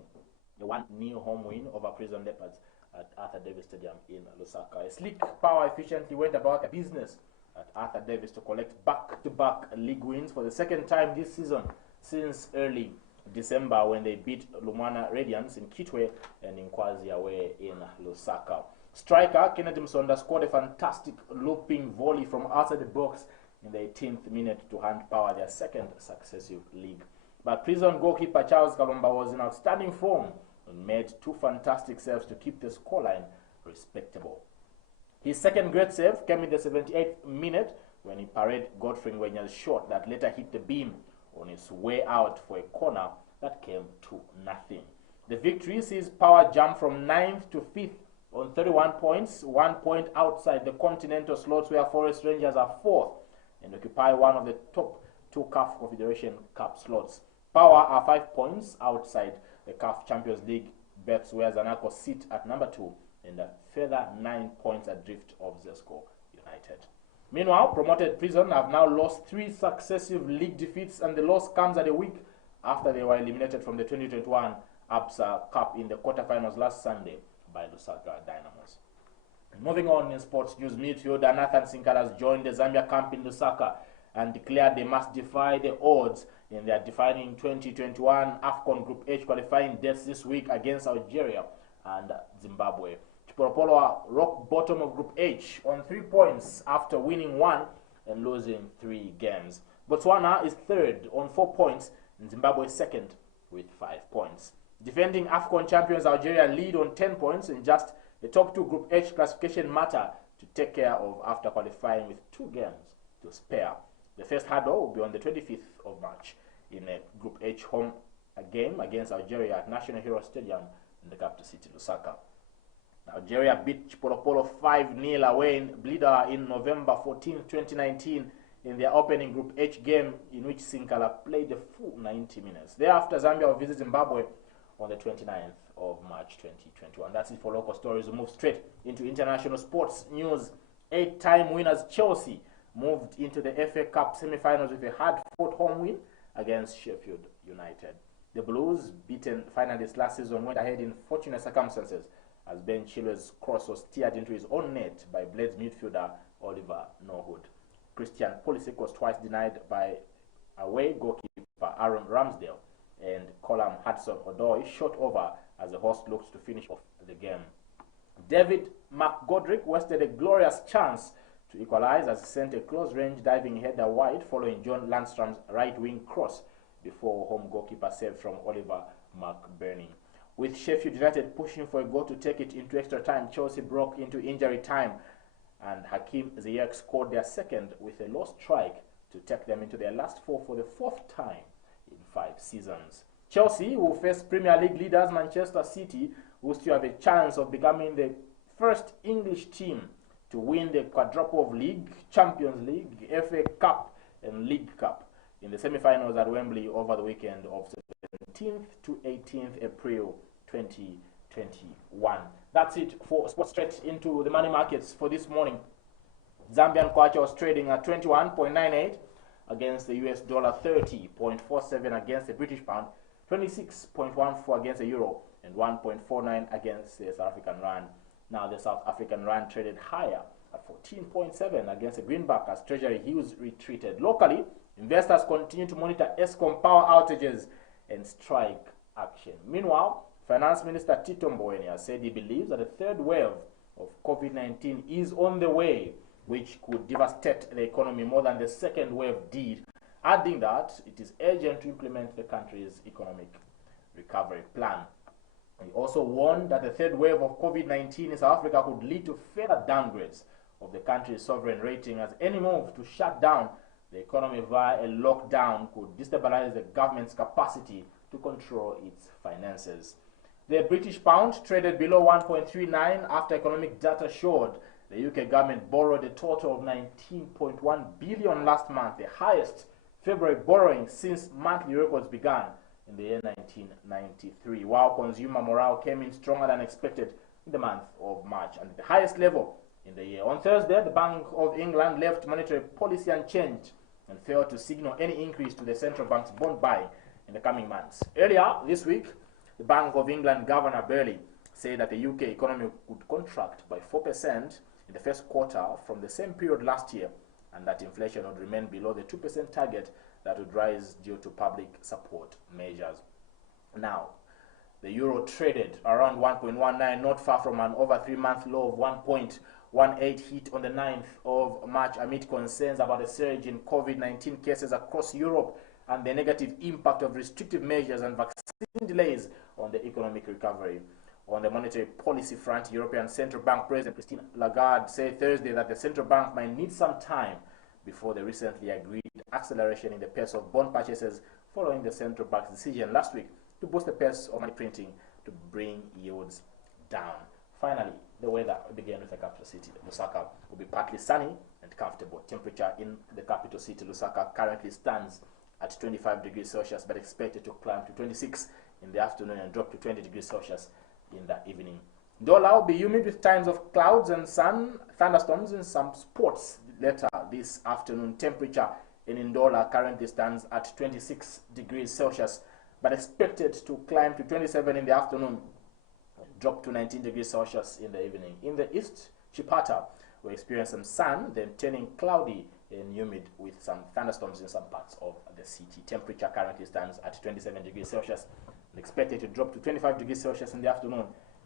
the 1-0 home win over Prison Leopards at Arthur Davis Stadium in Lusaka. A sleek Power efficiently went about their business at Arthur Davis to collect back-to-back league wins for the second time this season since early December when they beat Lumwana Radiance in Kitwe and in Kwazi away in Lusaka. Striker Kennedy Msonda scored a fantastic looping volley from outside the box in the 18th minute to hand Power their second successive league. But Prison goalkeeper Charles Kalumba was in outstanding form and made two fantastic saves to keep the scoreline respectable. His second great save came in the 78th minute when he parried Godfrey Ngwenya's shot that later hit the beam on its way out for a corner that came to nothing. The victory sees Power jump from 9th to 5th on 31 points, 1 point outside the continental slots where Forest Rangers are 4th and occupy one of the top 2 CAF Confederation Cup slots. Power are 5 points outside the CAF Champions League berths where Zanaco sit at number 2 and a further 9 points adrift of Zesco United. Meanwhile, promoted Prison have now lost 3 successive league defeats, and the loss comes at a week after they were eliminated from the 2021 ABSA Cup in the quarterfinals last Sunday by Lusaka Dynamos. Moving on in sports news, midfielder Nathan Sinkala has joined the Zambia camp in Lusaka and declared they must defy the odds in their defining 2021 AFCON Group H qualifying dates this week against Algeria and Zimbabwe. Chipolopolo are rock bottom of Group H on 3 points after winning 1 and losing 3 games. Botswana is 3rd on 4 points and Zimbabwe 2nd with 5 points. Defending AFCON champions Algeria lead on 10 points in just the top 2 Group H classification matter to take care of after qualifying with 2 games to spare. The first hurdle will be on the 25th of March in a Group H home game against Algeria at National Hero Stadium in the capital city, Lusaka. Algeria beat Chipolopolo 5-0 away in Blida in November 14, 2019 in their opening Group H game in which Sinkala played the full 90 minutes. Thereafter, Zambia will visit Zimbabwe on the 29th of March 2021. That's it for local stories. We move straight into international sports news. 8-time winners Chelsea moved into the FA Cup semi-finals with a hard-fought home win against Sheffield United. The Blues, beaten finalists last season, went ahead in fortunate circumstances as Ben Chilwell's cross was steered into his own net by Blades midfielder Oliver Norwood. Christian Pulisic was twice denied by away goalkeeper Aaron Ramsdale, and Colum Hudson-Odoi shot over as the host looked to finish off the game. David McGoldrick wasted a glorious chance to equalize as he sent a close-range diving header wide following John Landstrom's right-wing cross before home goalkeeper saved from Oliver McBurney. With Sheffield United pushing for a goal to take it into extra time, Chelsea broke into injury time and Hakim Ziyech scored their second with a low strike to take them into their last 4 for the 4th time in 5 seasons. Chelsea will face Premier League leaders Manchester City, who still have a chance of becoming the first English team to win the quadruple of League, Champions League, FA Cup and League Cup in the semi-finals at Wembley over the weekend of 17th to 18th April 2021. That's it for sports. Straight into the money markets for this morning. Zambian Kwacha was trading at 21.98 against the US dollar, 30.47 against the British pound, 26.14 against the euro, and 1.49 against the South African rand. Now the South African rand traded higher at 14.7 against the greenback as Treasury Hills retreated. Locally, investors continue to monitor Eskom power outages and strike action. Meanwhile, Finance Minister Tito Mboweni said he believes that a 3rd wave of COVID-19 is on the way, which could devastate the economy more than the 2nd wave did, adding that it is urgent to implement the country's economic recovery plan. He also warned that the 3rd wave of COVID-19 in South Africa could lead to further downgrades of the country's sovereign rating, as any move to shut down the economy via a lockdown could destabilize the government's capacity to control its finances. The British pound traded below 1.39 after economic data showed the UK government borrowed a total of 19.1 billion last month, the highest February borrowing since monthly records began in the year 1993, while consumer morale came in stronger than expected in the month of March and at the highest level in the year. On Thursday, the Bank of England left monetary policy unchanged and failed to signal any increase to the central bank's bond buying in the coming months. Earlier this week, the Bank of England Governor Burley said that the UK economy could contract by 4% in the first quarter from the same period last year, and that inflation would remain below the 2% target that would rise due to public support measures. Now, The euro traded around 1.19, not far from an over 3-month low of 1.18 hit on the 9th of March amid concerns about a surge in COVID-19 cases across Europe and the negative impact of restrictive measures and vaccine delays on the economic recovery. On the monetary policy front, European Central Bank President Christine Lagarde said Thursday that the central bank might need some time before the recently agreed acceleration in the pace of bond purchases following the central bank's decision last week to boost the pace of money printing to bring yields down. Finally, the weather began with the capital city. Lusaka will be partly sunny and comfortable. Temperature in the capital city, Lusaka, currently stands at 25 degrees Celsius, but expected to climb to 26 in the afternoon and drop to 20 degrees Celsius in the evening. Ndola will be humid with times of clouds and sun, thunderstorms and some spots later this afternoon. Temperature in Ndola currently stands at 26 degrees Celsius, but expected to climb to 27 in the afternoon, drop to 19 degrees Celsius in the evening. In the east, Chipata will experience some sun, then turning cloudy and humid with some thunderstorms in some parts of the city. Temperature currently stands at 27 degrees Celsius, and expected to drop to 25 degrees Celsius in the afternoon,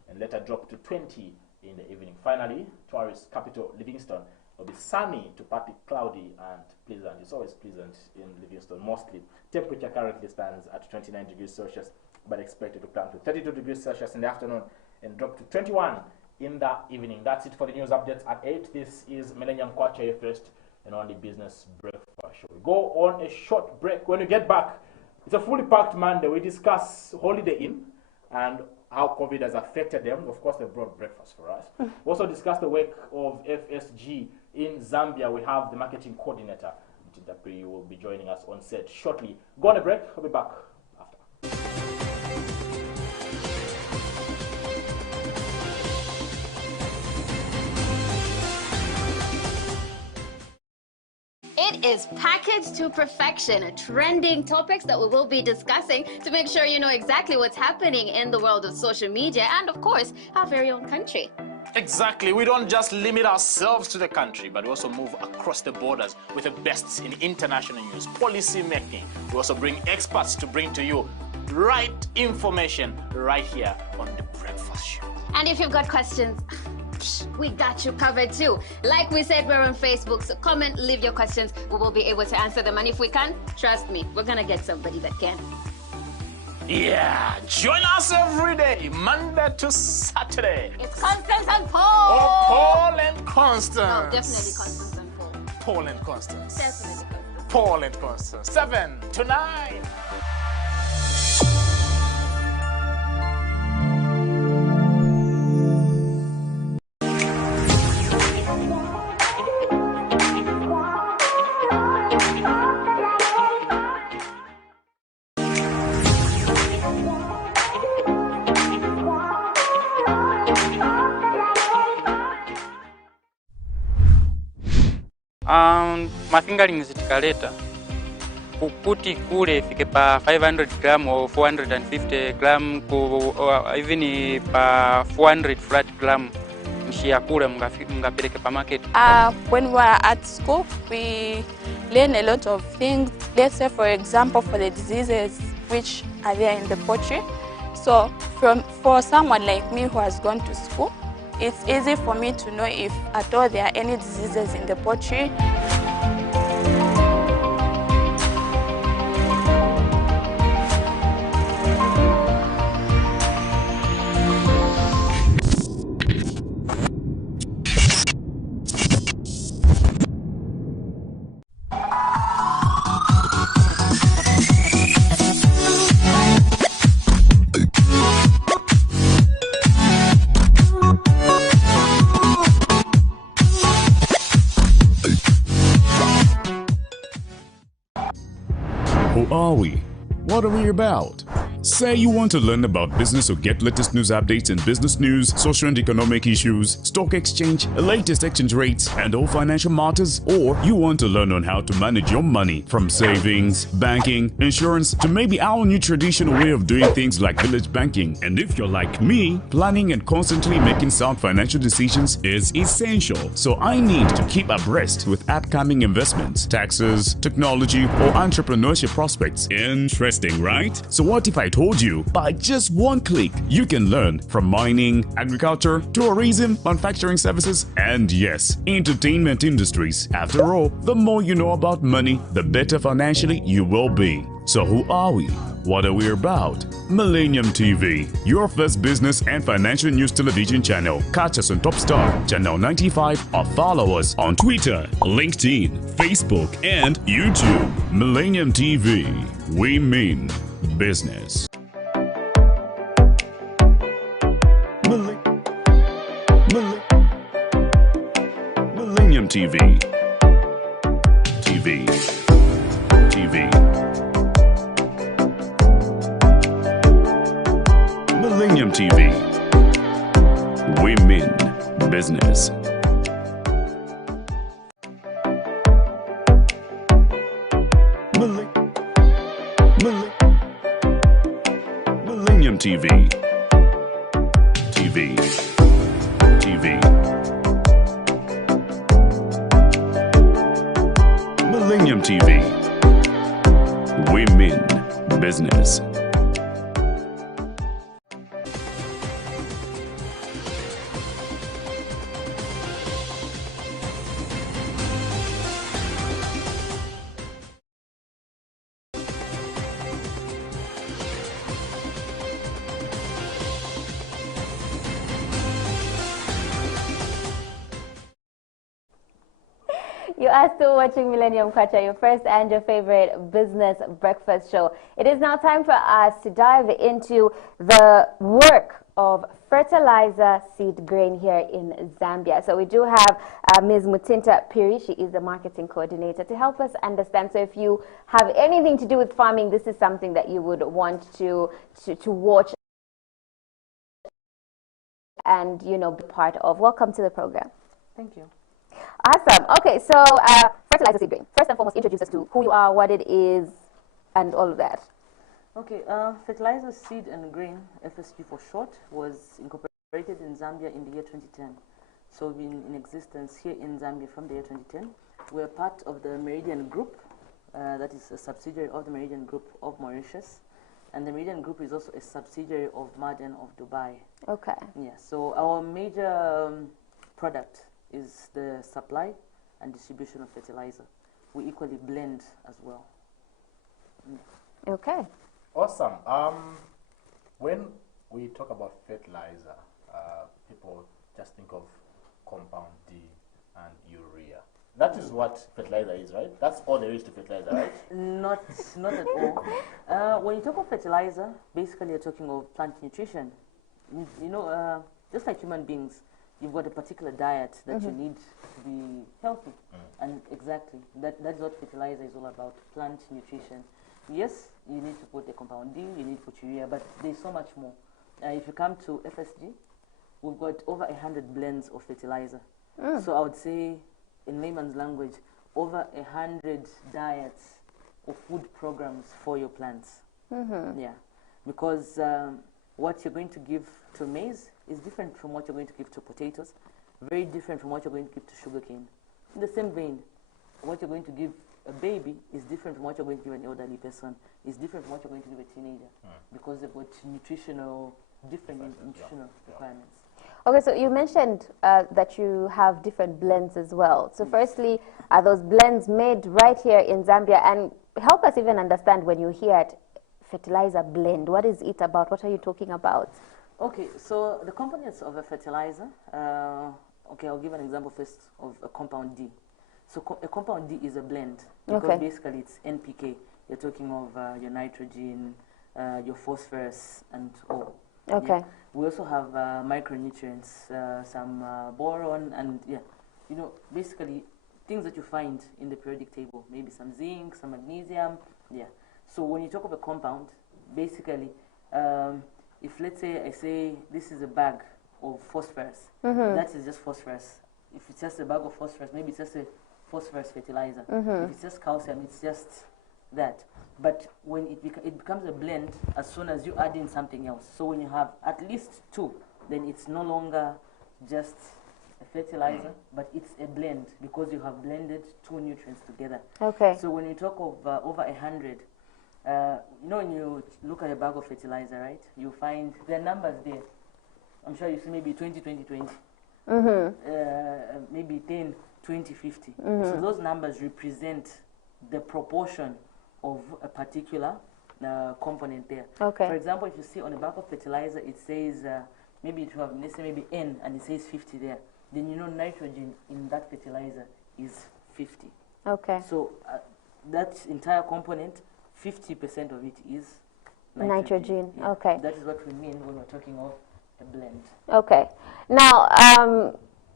and later drop to 20 in the evening. Finally, tourist capital Livingstone will be sunny to partly cloudy and pleasant. It's always pleasant in Livingstone mostly. Temperature currently stands at 29 degrees Celsius, but expected to climb to 32 degrees Celsius in the afternoon and drop to 21 in the evening. That's it for the news updates at 8. This is Millennium Kwacha, your first and only business breakfast show. We go on a short break. When we get back, it's a fully packed Monday. We discuss Holiday Inn and how COVID has affected them. Of course, they brought breakfast for us. We also discuss the work of FSG in Zambia. We have the marketing coordinator, Mtintapri, who will be joining us on set shortly. Go on a break. I'll be back after. It is packaged to perfection, trending topics that we will be discussing to make sure you know exactly what's happening in the world of social media and, of course, our very own country. Exactly. We don't just limit ourselves to the country, but we also move across the borders with the best in international news, policy making. We also bring experts to bring to you right information right here on The Breakfast Show. And if you've got questions, we got you covered too. Like we said, we're on Facebook, so comment, leave your questions. We will be able to answer them. And if we can, trust me, we're going to get somebody that can. Yeah, join us every day, Monday to Saturday. It's Constance and Paul. Oh, Paul and Constance. No, definitely Constance and Paul. Paul and Constance. Definitely Constance. Paul and Constance. 7 to 9. Mafingerings tikaleta kukuti kule ifike pa 500 gram or 450 gram even pa 400 flat gram mshia kule mngapeleke pa market. When we are at school, we learn a lot of things. Let's say, for example, for the diseases which are there in the poultry. So for someone like me who has gone to school, it's easy for me to know if at all there are any diseases in the poultry. Who are we? What are we about? Say you want to learn about business or get latest news updates in business news, social and economic issues, stock exchange, latest exchange rates, and all financial matters, or you want to learn on how to manage your money from savings, banking, insurance, to maybe our new traditional way of doing things like village banking. And if you're like me, planning and constantly making sound financial decisions is essential. So I need to keep abreast with upcoming investments, taxes, technology, or entrepreneurship prospects. Interesting, right? So what if I told you, by just one click, you can learn from mining, agriculture, tourism, manufacturing services, and yes, entertainment industries. After all, the more you know about money, the better financially you will be. So who are we? What are we about? Millennium TV, your first business and financial news television channel. Catch us on Topstar, Channel 95, or follow us on Twitter, LinkedIn, Facebook, and YouTube. Millennium TV, we mean business. Millennium TV. TV. Millennium TV. We mean business. Millennium TV. Millennium TV. We mean business. You are still watching Millennium, Kwacha, your first and your favorite business breakfast show. It is now time for us to dive into the work of fertilizer seed grain here in Zambia. So we do have Ms. Mutinta Piri. She is the marketing coordinator to help us understand. So if you have anything to do with farming, this is something that you would want to watch and, you know, be part of. Welcome to the program. Thank you. Awesome. Okay, so fertilizer seed grain. First and foremost, introduce us to who you are, what it is, and all of that. Okay, Fertilizer Seed and Grain, FSG for short, was incorporated in Zambia in the year 2010. So we've been in existence here in Zambia from the year 2010. We're part of the Meridian Group, that is a subsidiary of the Meridian Group of Mauritius. And the Meridian Group is also a subsidiary of Ma'aden of Dubai. Okay. Yeah, so our major product is the supply and distribution of fertilizer. We equally blend as well. Yeah. Okay. Awesome. When we talk about fertilizer, people just think of compound D and urea. That is what fertilizer is, right? That's all there is to fertilizer, right? Not at all. When you talk of fertilizer, basically you're talking of plant nutrition. You know, just like human beings, you've got a particular diet that you need to be healthy. And exactly, that's what fertilizer is all about, plant nutrition. Yes, you need to put a compound D, you need to put urea, but there's so much more. If you come to FSG, we've got over 100 blends of fertilizer. So I would say, in layman's language, over 100 diets or food programs for your plants. Yeah, because what you're going to give to maize is different from what you're going to give to potatoes, very different from what you're going to give to sugarcane. In the same vein, what you're going to give a baby is different from what you're going to give an elderly person, is different from what you're going to give a teenager, because they've got different nutritional requirements. Okay, so you mentioned that you have different blends as well. So firstly, are those blends made right here in Zambia? And help us even understand when you hear it, fertilizer blend, what is it about? What are you talking about? Okay, so the components of a fertilizer, okay, I'll give an example first of a compound D. So a compound D is a blend, because basically it's NPK. You're talking of your nitrogen, your phosphorus, and all. Okay. Yeah. We also have micronutrients, some boron, and you know, basically things that you find in the periodic table. Maybe some zinc, some magnesium. Yeah. So when you talk of a compound, basically, if let's say I say this is a bag of phosphorus, that is just phosphorus. If it's just a bag of phosphorus, maybe it's just a phosphorus fertilizer. If it's just calcium, it's just that. But when it becomes a blend as soon as you add in something else. So when you have at least two, then it's no longer just a fertilizer, but it's a blend, because you have blended two nutrients together. Okay. So when you talk of over 100, You know, when you look at a bag of fertilizer, right, you find there are numbers there. I'm sure you see maybe 20, 20, 20. Maybe 10, 20, 50. So those numbers represent the proportion of a particular component there. Okay. For example, if you see on the back of fertilizer, it says maybe it will have, let's say maybe N, and it says 50 there. Then you know nitrogen in that fertilizer is 50. Okay. So that entire component, 50% of it is Nitrogen. Yeah. Okay. That is what we mean when we're talking of a blend. Okay. Now,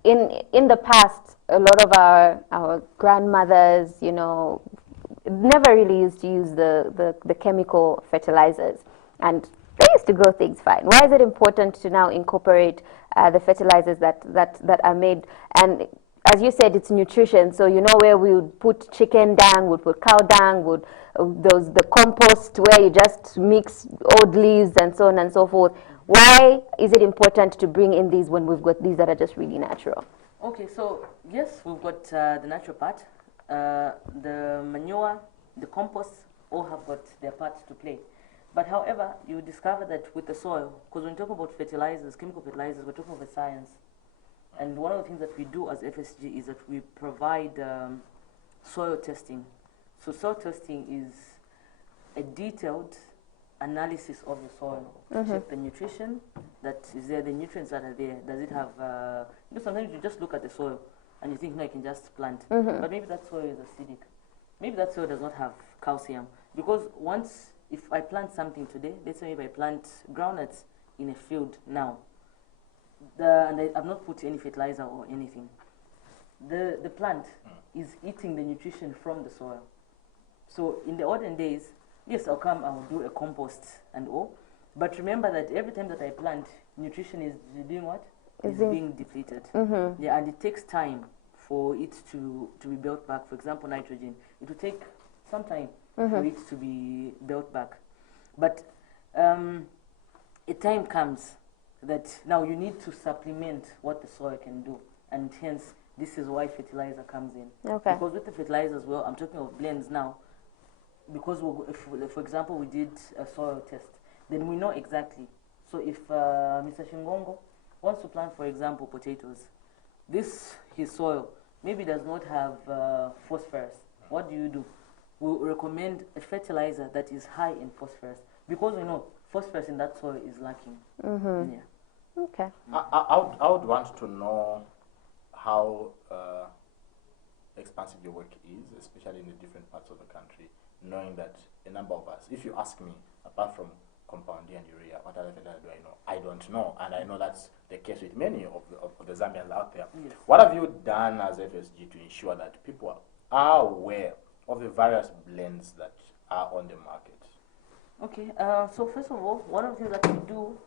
in the past, a lot of our grandmothers, you know, never really used to use the chemical fertilizers, and they used to grow things fine. Why is it important to now incorporate the fertilizers that are made? And as you said, it's nutrition. So you know where we would put chicken dung, would put cow dung, would the compost where you just mix old leaves and so on and so forth. Why is it important to bring in these when we've got these that are just really natural? Okay, so yes, we've got the natural part. The manure, the compost, all have got their parts to play. But however, you discover that with the soil, because when you talk about fertilizers, chemical fertilizers, we're talking about science. And one of the things that we do as FSG is that we provide soil testing. So soil testing is a detailed analysis of the soil to check the nutrition that is there, the nutrients that are there. Does it have, you know, sometimes you just look at the soil and you think, no, I can just plant. But maybe that soil is acidic. Maybe that soil does not have calcium. Because once, if I plant something today, let's say if I plant groundnuts in a field now, and I've not put any fertilizer or anything, the plant is eating the nutrition from the soil. So in the olden days, yes, I'll do a compost and all, but remember that every time that I plant, nutrition is doing what? Is being depleted. Yeah, and it takes time for it to be built back. For example, nitrogen, it will take some time for it to be built back. But a time comes that now you need to supplement what the soil can do, and hence this is why fertilizer comes in. Okay. Because with the fertilizer as well, I'm talking of blends now, because if, for example, we did a soil test, then we know exactly. So if Mr. Shingongo wants to plant, for example, potatoes, his soil maybe does not have phosphorus. What do? We recommend a fertilizer that is high in phosphorus, because we know phosphorus in that soil is lacking. Yeah. Okay. I would want to know how expansive your work is, especially in the different parts of the country, knowing that a number of us, if you ask me, apart from compound D and urea, what other fertilizer do I know? I don't know, and I know that's the case with many of the Zambians out there. Yes. What have you done as FSG to ensure that people are aware of the various blends that are on the market? Okay, so first of all, one of the things that we do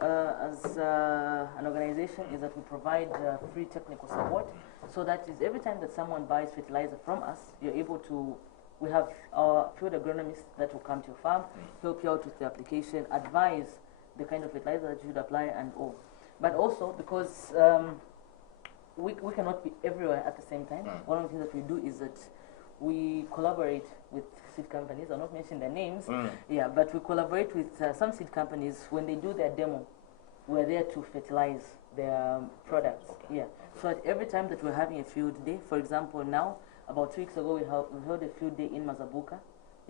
as an organization is that we provide free technical support. So that is every time that someone buys fertilizer from us, you're able to, we have our field agronomists that will come to your farm, help you out with the application, advise the kind of fertilizer that you should apply and all. But also because we cannot be everywhere at the same time, one of the things that we do is that we collaborate with seed companies. I'll not mention their names, yeah, but we collaborate with some seed companies. When they do their demo, we're there to fertilize their products. Okay. Yeah. So at every time that we're having a field day, for example, now about 2 weeks ago we held a field day in Mazabuka,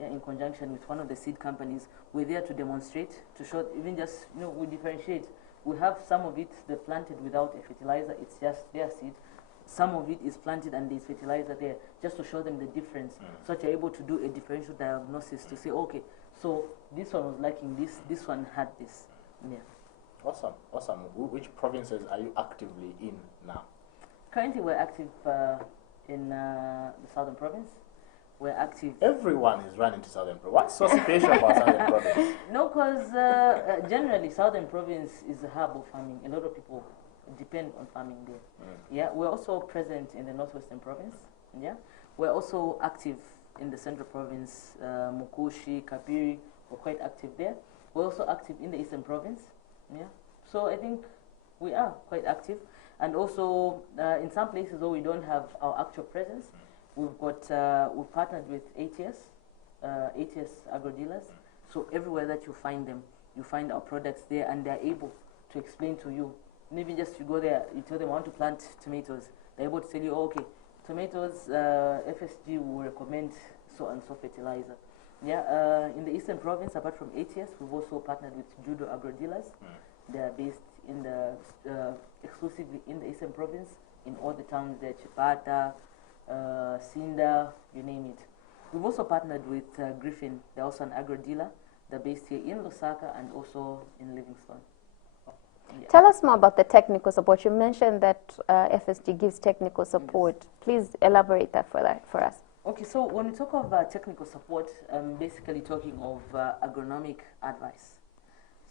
yeah, in conjunction with one of the seed companies. We're there to demonstrate, to show, even just, you know, we differentiate. We have some of it they're planted without a fertilizer. It's just their seed. Some of it is planted and there's fertilizer there, just to show them the difference, so that you're able to do a differential diagnosis to say, okay, so this one was lacking this one had this. Yeah. Awesome, awesome. Which provinces are you actively in now? Currently, we're active in the Southern Province. We're active. Everyone is running to Southern Province. What's so special about Southern Province? No, because generally Southern Province is a hub of farming. A lot of people depend on farming there. Yeah, we're also present in the Northwestern Province. Yeah, we're also active in the Central Province, Mukushi, Kapiri. We're quite active there. We're also active in the Eastern Province. Yeah, so I think we are quite active. And also in some places where we don't have our actual presence, we've got we've partnered with ATS, ATS agro dealers. So everywhere that you find them, you find our products there, and they're able to explain to you. Maybe just you go there, you tell them I want to plant tomatoes. They're able to tell you, oh, okay, tomatoes, FSG will recommend so and so fertilizer. Yeah, in the Eastern Province, apart from ATS, we've also partnered with Judo agro dealers. They are based in the exclusively in the Eastern Province, in all the towns there, Chipata, Sinda, you name it. We've also partnered with Griffin. They're also an agro dealer. They're based here in Lusaka and also in Livingstone. Yeah. Tell us more about the technical support. You mentioned that FSG gives technical support. Yes. Please elaborate that for us. Okay, so when we talk of technical support, I'm basically talking of agronomic advice.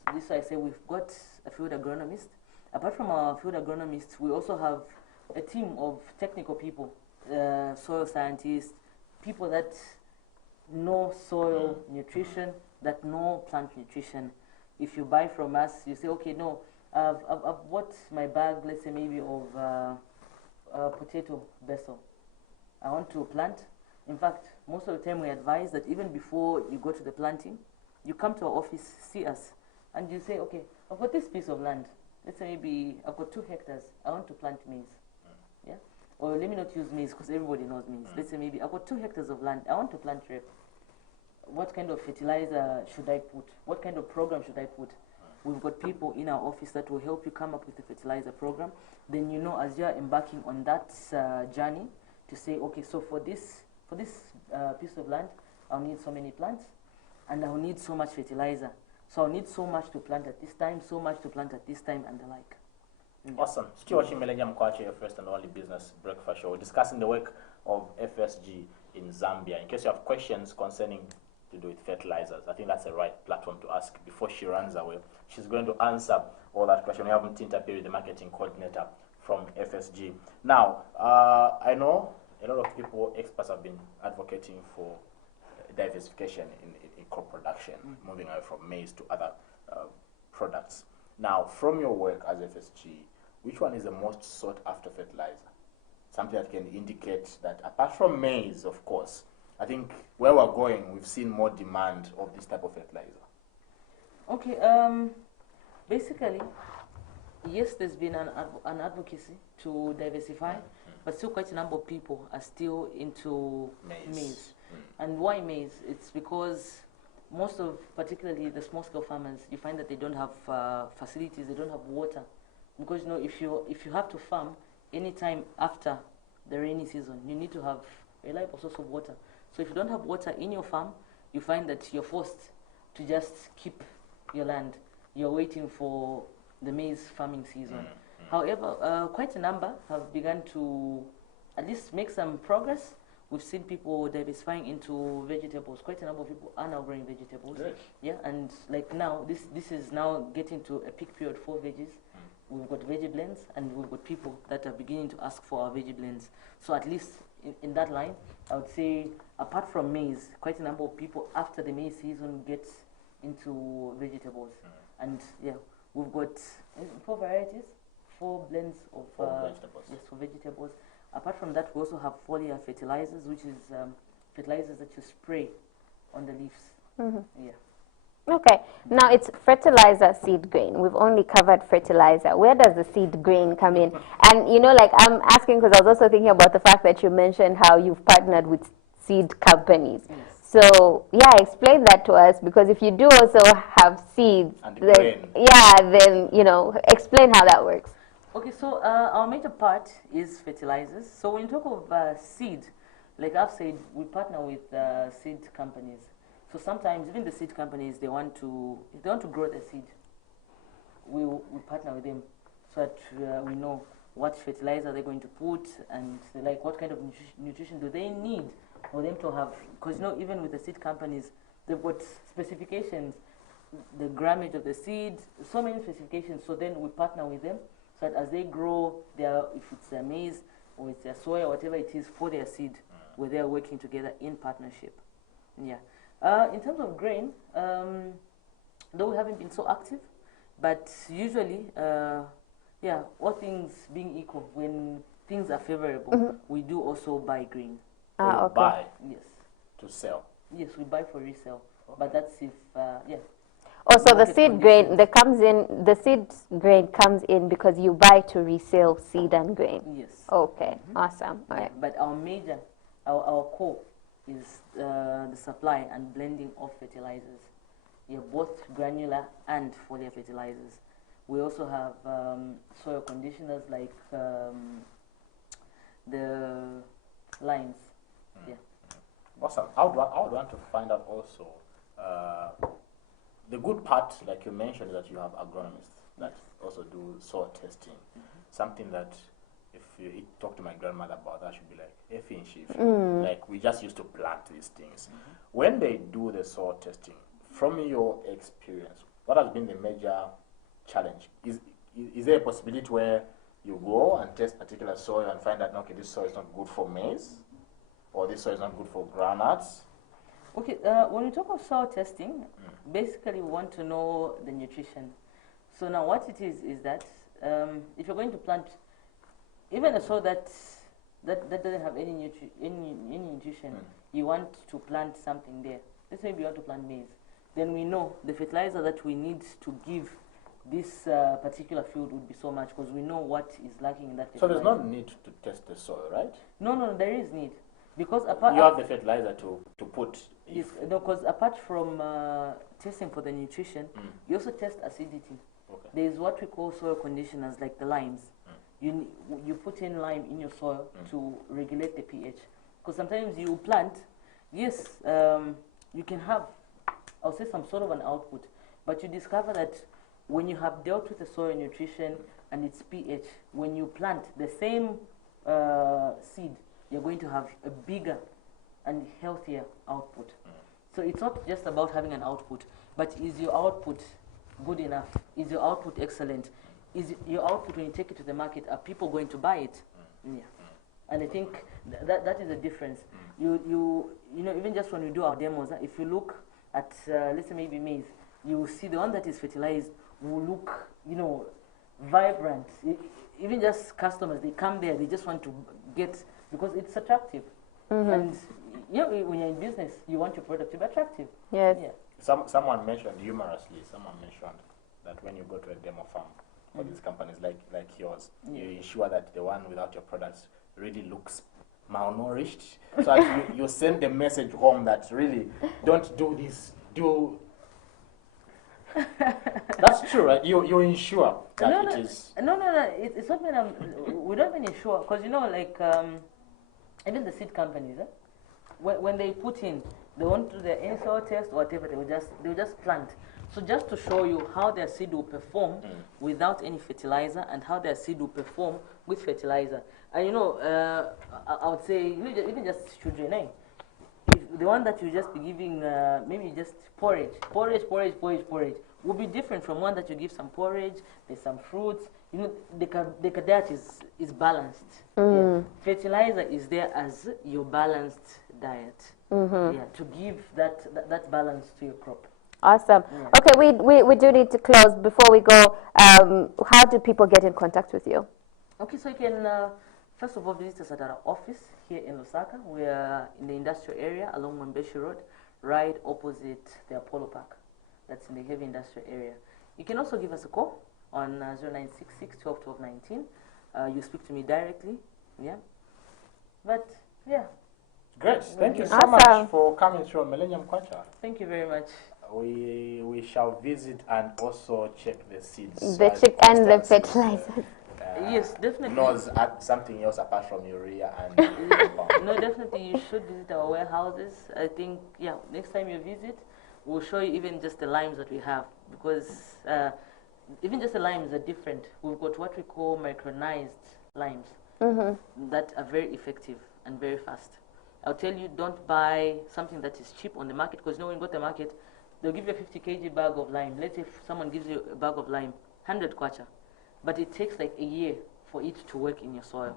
So this is why I say we've got a field agronomist. Apart from our field agronomists, we also have a team of technical people, soil scientists, people that know soil nutrition, that know plant nutrition. If you buy from us, you say, okay, no, I've bought my bag, let's say maybe of potato basil. I want to plant. In fact, most of the time we advise that even before you go to the planting, you come to our office, see us, and you say, okay, I've got this piece of land. Let's say maybe I've got 2 hectares. I want to plant maize. Yeah? Or let me not use maize because everybody knows maize. Let's say maybe I've got 2 hectares of land. I want to plant rape. What kind of fertilizer should I put? What kind of program should I put? We've got people in our office that will help you come up with the fertilizer program. Then you know, as you are embarking on that journey, to say, okay, so for this piece of land, I'll need so many plants, and I'll need so much fertilizer. So I'll need so much to plant at this time, so much to plant at this time, and the like. Awesome. Still watching Millennium, Kwacha, your first and only business breakfast show. We're discussing the work of FSG in Zambia. In case you have questions concerning to do with fertilizers, I think that's the right platform to ask before she runs away. She's going to answer all that question. We have Mtinta Piri, the marketing coordinator from FSG. Now, I know a lot of people, experts, have been advocating for diversification in crop production, moving away from maize to other products. Now, from your work as FSG, which one is the most sought after fertilizer? Something that can indicate that apart from maize, of course, I think where we're going, we've seen more demand of this type of fertilizer. Okay, basically, yes, there's been an advocacy to diversify, but still quite a number of people are still into maize. And why maize? It's because most of, particularly the small-scale farmers, you find that they don't have facilities, they don't have water. Because you know, if you have to farm anytime after the rainy season, you need to have a reliable source of water. So if you don't have water in your farm, you find that you're forced to just keep your land. You're waiting for the maize farming season. However, quite a number have begun to at least make some progress. We've seen people diversifying into vegetables. Quite a number of people are now growing vegetables. Yes. Yeah, and like now, this is now getting to a peak period for veggies. We've got veggie blends, and we've got people that are beginning to ask for our veggie blends. So at least in that line, I would say, apart from maize, quite a number of people after the maize season get into vegetables. And yeah, we've got 4 varieties, 4 blends of vegetables. Yes, for vegetables. Apart from that, we also have foliar fertilizers, which is fertilizers that you spray on the leaves. Yeah. Okay, now it's fertilizer, seed grain. We've only covered fertilizer. Where does the seed grain come in? And you know, like I'm asking because I was also thinking about the fact that you mentioned how you've partnered with seed companies. Yes. So yeah, explain that to us, because if you do also have seeds, then, then you know, explain how that works. Okay, so our major part is fertilizers. So when you talk of seed, like I've said, we partner with seed companies. So sometimes even the seed companies, if they want to grow the seed, we partner with them so that we know what fertilizer they're going to put, and like what kind of nutrition do they need for them to have. Because you know, even with the seed companies, they've got specifications, the grammage of the seed, so many specifications. So then we partner with them so that as they grow if it's their maize or it's their soy or whatever it is for their seed, where they're working together in partnership. Yeah. In terms of grain, though we haven't been so active, but usually, yeah, all things being equal, when things are favorable, we do also buy grain. Okay. Buy? Yes. To sell? Yes, we buy for resale, but that's if, yeah. Oh, so the Market seed grain conditions. that comes in, the seed grain comes in because you buy to resell seed and grain. Yes. Okay, awesome. All Yeah, right. but our major, our core is the supply and blending of fertilizers. Yeah, both granular and foliar fertilizers. We also have soil conditioners like the limes. Yeah. Awesome. I would want to find out also the good part, like you mentioned, that you have agronomists that also do soil testing. Something that if you talk to my grandmother about that, she'd be like, "Effing shift." Like we just used to plant these things. When they do the soil testing, from your experience, what has been the major challenge? Is there a possibility where you go and test particular soil and find out, okay, this soil is not good for maize, or this soil is not good for groundnuts? Okay, when we talk of soil testing, basically we want to know the nutrition. So now what it is that if you're going to plant even a soil that doesn't have any nutrition, you want to plant something there. Let's say you want to plant maize. Then we know the fertilizer that we need to give this particular field would be so much because we know what is lacking in that fertilizer. So there's no need to test the soil, right? No, there is need. Because apart you have the fertilizer to put. Yes, no, because apart from testing for the nutrition, you also test acidity. Okay. There is what we call soil conditioners, like the limes. You put in lime in your soil to regulate the pH. Because sometimes you plant, yes, you can have, I'll say, some sort of an output, but you discover that when you have dealt with the soil nutrition and its pH, when you plant the same seed, you're going to have a bigger and healthier output. So it's not just about having an output, but is your output good enough? Is your output excellent? Is your output, when you take it to the market, are people going to buy it? Yeah. And I think that is the difference. You know, even just when we do our demos, if you look at, let's say maybe maize, you will see the one that is fertilized will look, you know, vibrant. Even just customers, they come there, they just want to get, because it's attractive. And yeah, when you're in business, you want your product to be attractive. Yes. Yeah. Someone mentioned humorously, that when you go to a demo farm for these companies like yours, you ensure that the one without your products really looks malnourished. So that you send the message home that really don't do this, do. That's true, right? You ensure that it is. No, it's not we don't even ensure, because you know, like even the seed companies, when they put in, they won't do the in-soil test or whatever, they will just plant. So just to show you how their seed will perform without any fertilizer and how their seed will perform with fertilizer. And you know, I would say, even just children, if the one that you just be giving, maybe just porridge will be different from one that you give some porridge, there's some fruits. You know, the diet is balanced. Yeah. Fertilizer is there as your balanced diet. Yeah, to give that balance to your crop. Awesome. Yeah. Okay, we do need to close. Before we go, how do people get in contact with you? Okay, so you can first of all visit us at our office here in Lusaka. We are in the industrial area along Mwembeshi Road, right opposite the Apollo Park. That's in the heavy industrial area. You can also give us a call on 0966 12 12 19. You speak to me directly. Yeah. But yeah. Great. Thank you so Awesome. much for coming through Millennium Kwacha. Thank you very much. We shall visit and also check the seeds. The so chick and the Constance, fertilizer. Yes, definitely. Knows something else apart from urea and. No, definitely you should visit our warehouses. I think, yeah, next time you visit, we'll show you even just the limes that we have, because even just the limes are different. We've got what we call micronized limes that are very effective and very fast. I'll tell you, don't buy something that is cheap on the market, because you know when you go to the market, they'll give you a 50 kg bag of lime. Let's say if someone gives you a bag of lime, 100 kwacha, but it takes like a year for it to work in your soil.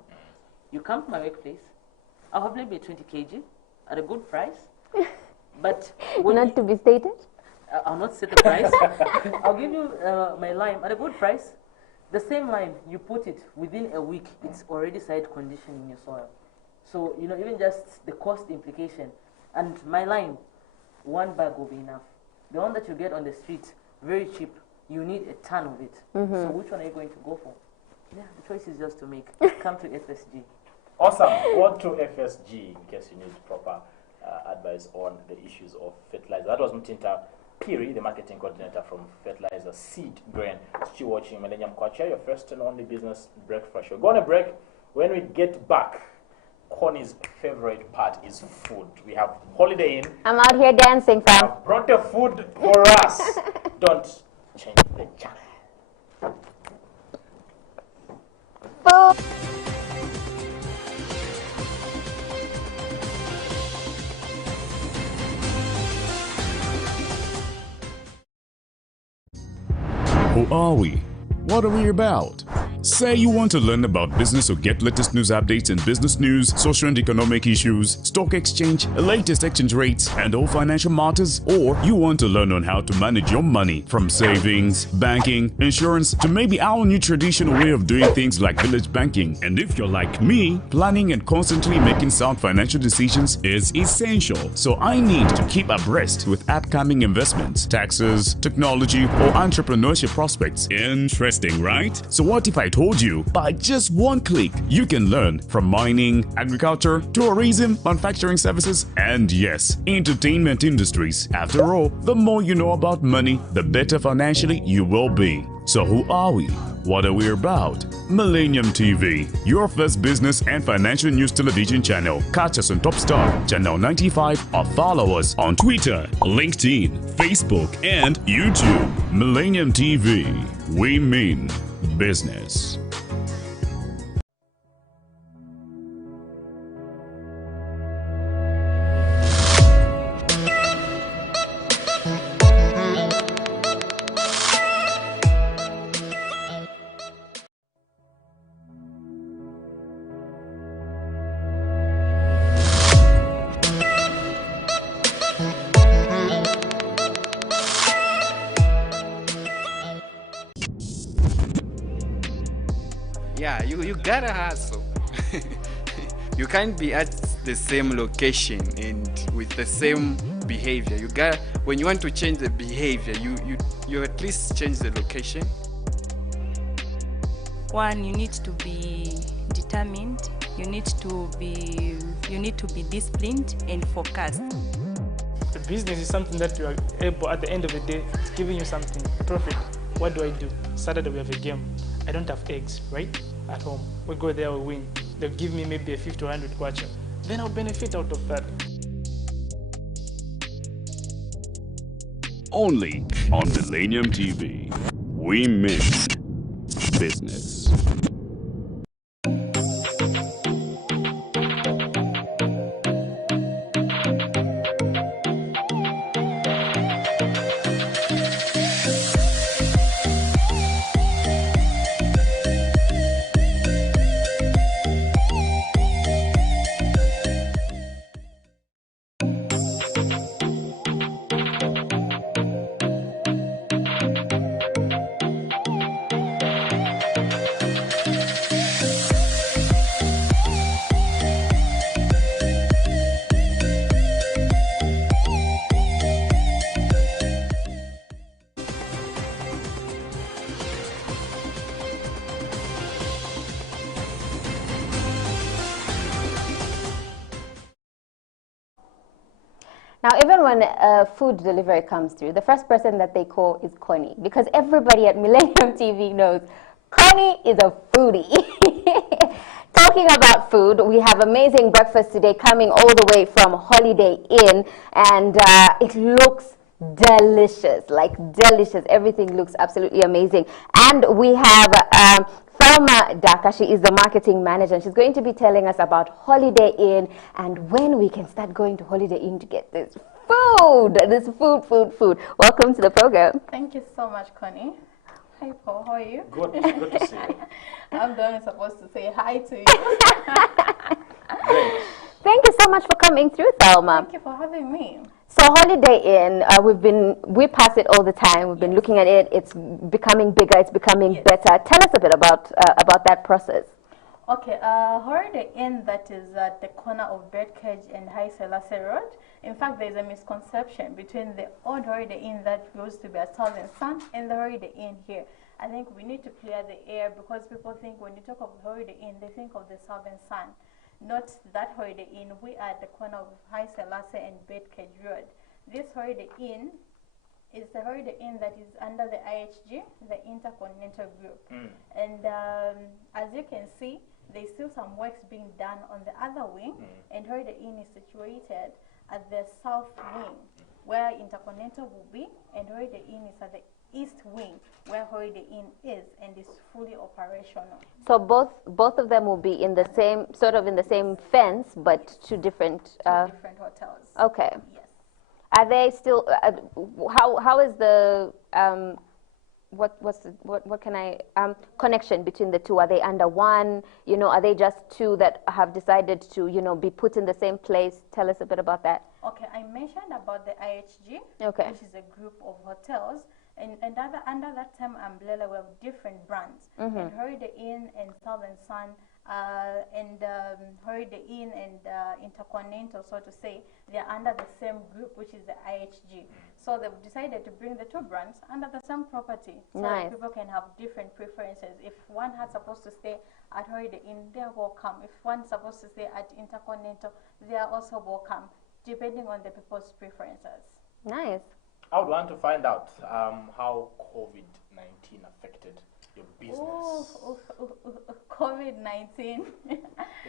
You come to my workplace, I'll have maybe 20 kg at a good price, but Not to be stated. I'll not set the price. I'll give you my lime at a good price. The same lime, you put it within a week, it's already side conditioned in your soil. So, you know, even just the cost implication. And my lime, one bag will be enough. The one that you get on the street, very cheap, you need a ton of it. So which one are you going to go for? Yeah, the choice is just to make. Come to FSG. Awesome. Go to FSG in case you need proper advice on the issues of fertilizer. That was Mtinta Piri, the marketing coordinator from Fertilizer Seed Grain. Still watching Millennium Kwacha, your first and only business breakfast show. Go on a break. When we get back, Connie's favorite part is food. We have Holiday Inn. I'm out here dancing, fam. I've brought the food for us. Don't change the channel. Food. Who are we? What are we about? Say you want to learn about business or get latest news updates in business news, social and economic issues, stock exchange, latest exchange rates, and all financial matters, or you want to learn on how to manage your money from savings, banking, insurance, to maybe our new traditional way of doing things like village banking. And if you're like me, planning and constantly making sound financial decisions is essential. So I need to keep abreast with upcoming investments, taxes, technology, or entrepreneurship prospects. Interesting, right? So what if I told you by just one click you can learn from mining, agriculture, tourism, manufacturing services, and yes, entertainment industries. After all, the more you know about money, the better financially you will be. So who are we? What are we about? Millennium TV, your first business and financial news television channel. Catch us on Top Star, Channel 95, or follow us on Twitter, LinkedIn, Facebook, and YouTube. Millennium TV, we mean business. Yeah, you gotta hustle. You can't be at the same location and with the same behavior. You got, when you want to change the behavior, you at least change the location. One, you need to be determined. You need to be disciplined and focused. The business is something that you are able, at the end of the day, it's giving you something, profit. What do I do? Saturday we have a game. I don't have eggs, right? At home. We go there, we win. They'll give me maybe a 50 or 100 kwacha. Then I'll benefit out of that. Only on Millennium TV. We mean business. Now, even when food delivery comes through, the first person that they call is Connie, because everybody at Millennium TV knows Connie is a foodie. Talking about food, we have amazing breakfast today coming all the way from Holiday Inn, and it looks delicious, like delicious. Everything looks absolutely amazing. And we have Thelma Daka. She is the marketing manager, and she's going to be telling us about Holiday Inn and when we can start going to Holiday Inn to get this food. Food. Welcome to the program. Thank you so much, Connie. Hi, Paul. How are you? Good to see you. I'm the one supposed to say hi to you. Great. Thank you so much for coming through, Thelma. Thank you for having me. So Holiday Inn, we pass it all the time. We've been looking at it. It's becoming bigger. It's becoming better. Tell us a bit about that process. Okay, Holiday Inn, that is at the corner of Birdcage and High Selassie Road. In fact, there's a misconception between the old Holiday Inn that used to be at Southern Sun and the Holiday Inn here. I think we need to clear the air because people think when you talk of Holiday Inn, they think of the Southern Sun. Not that Holiday Inn. We are at the corner of High Selassie and Bedcage Road. This Holiday Inn is the Holiday Inn that is under the IHG, the Intercontinental Group. And as you can see, there's still some works being done on the other wing, and Holiday Inn is situated at the south wing, where Intercontinental will be, and Holiday Inn is at the east wing, where Holiday Inn is, and is fully operational. So both of them will be in the same, sort of in the same fence, but two different... different hotels. Okay. Yes. Are they still, how is the, connection between the two? Are they under one? You know, are they just two that have decided to, you know, be put in the same place? Tell us a bit about that. Okay, I mentioned about the IHG, okay, which is a group of hotels. And under that same umbrella, we have different brands. And Holiday Inn and Southern Sun, and Holiday Inn and Intercontinental, so to say, they are under the same group, which is the IHG. So they've decided to bring the two brands under the same property, so that people can have different preferences. If one has supposed to stay at Holiday Inn, they are welcome. If one is supposed to stay at Intercontinental, they are also welcome, depending on the people's preferences. Nice. I would want to find out how COVID-19 affected your business. COVID-19.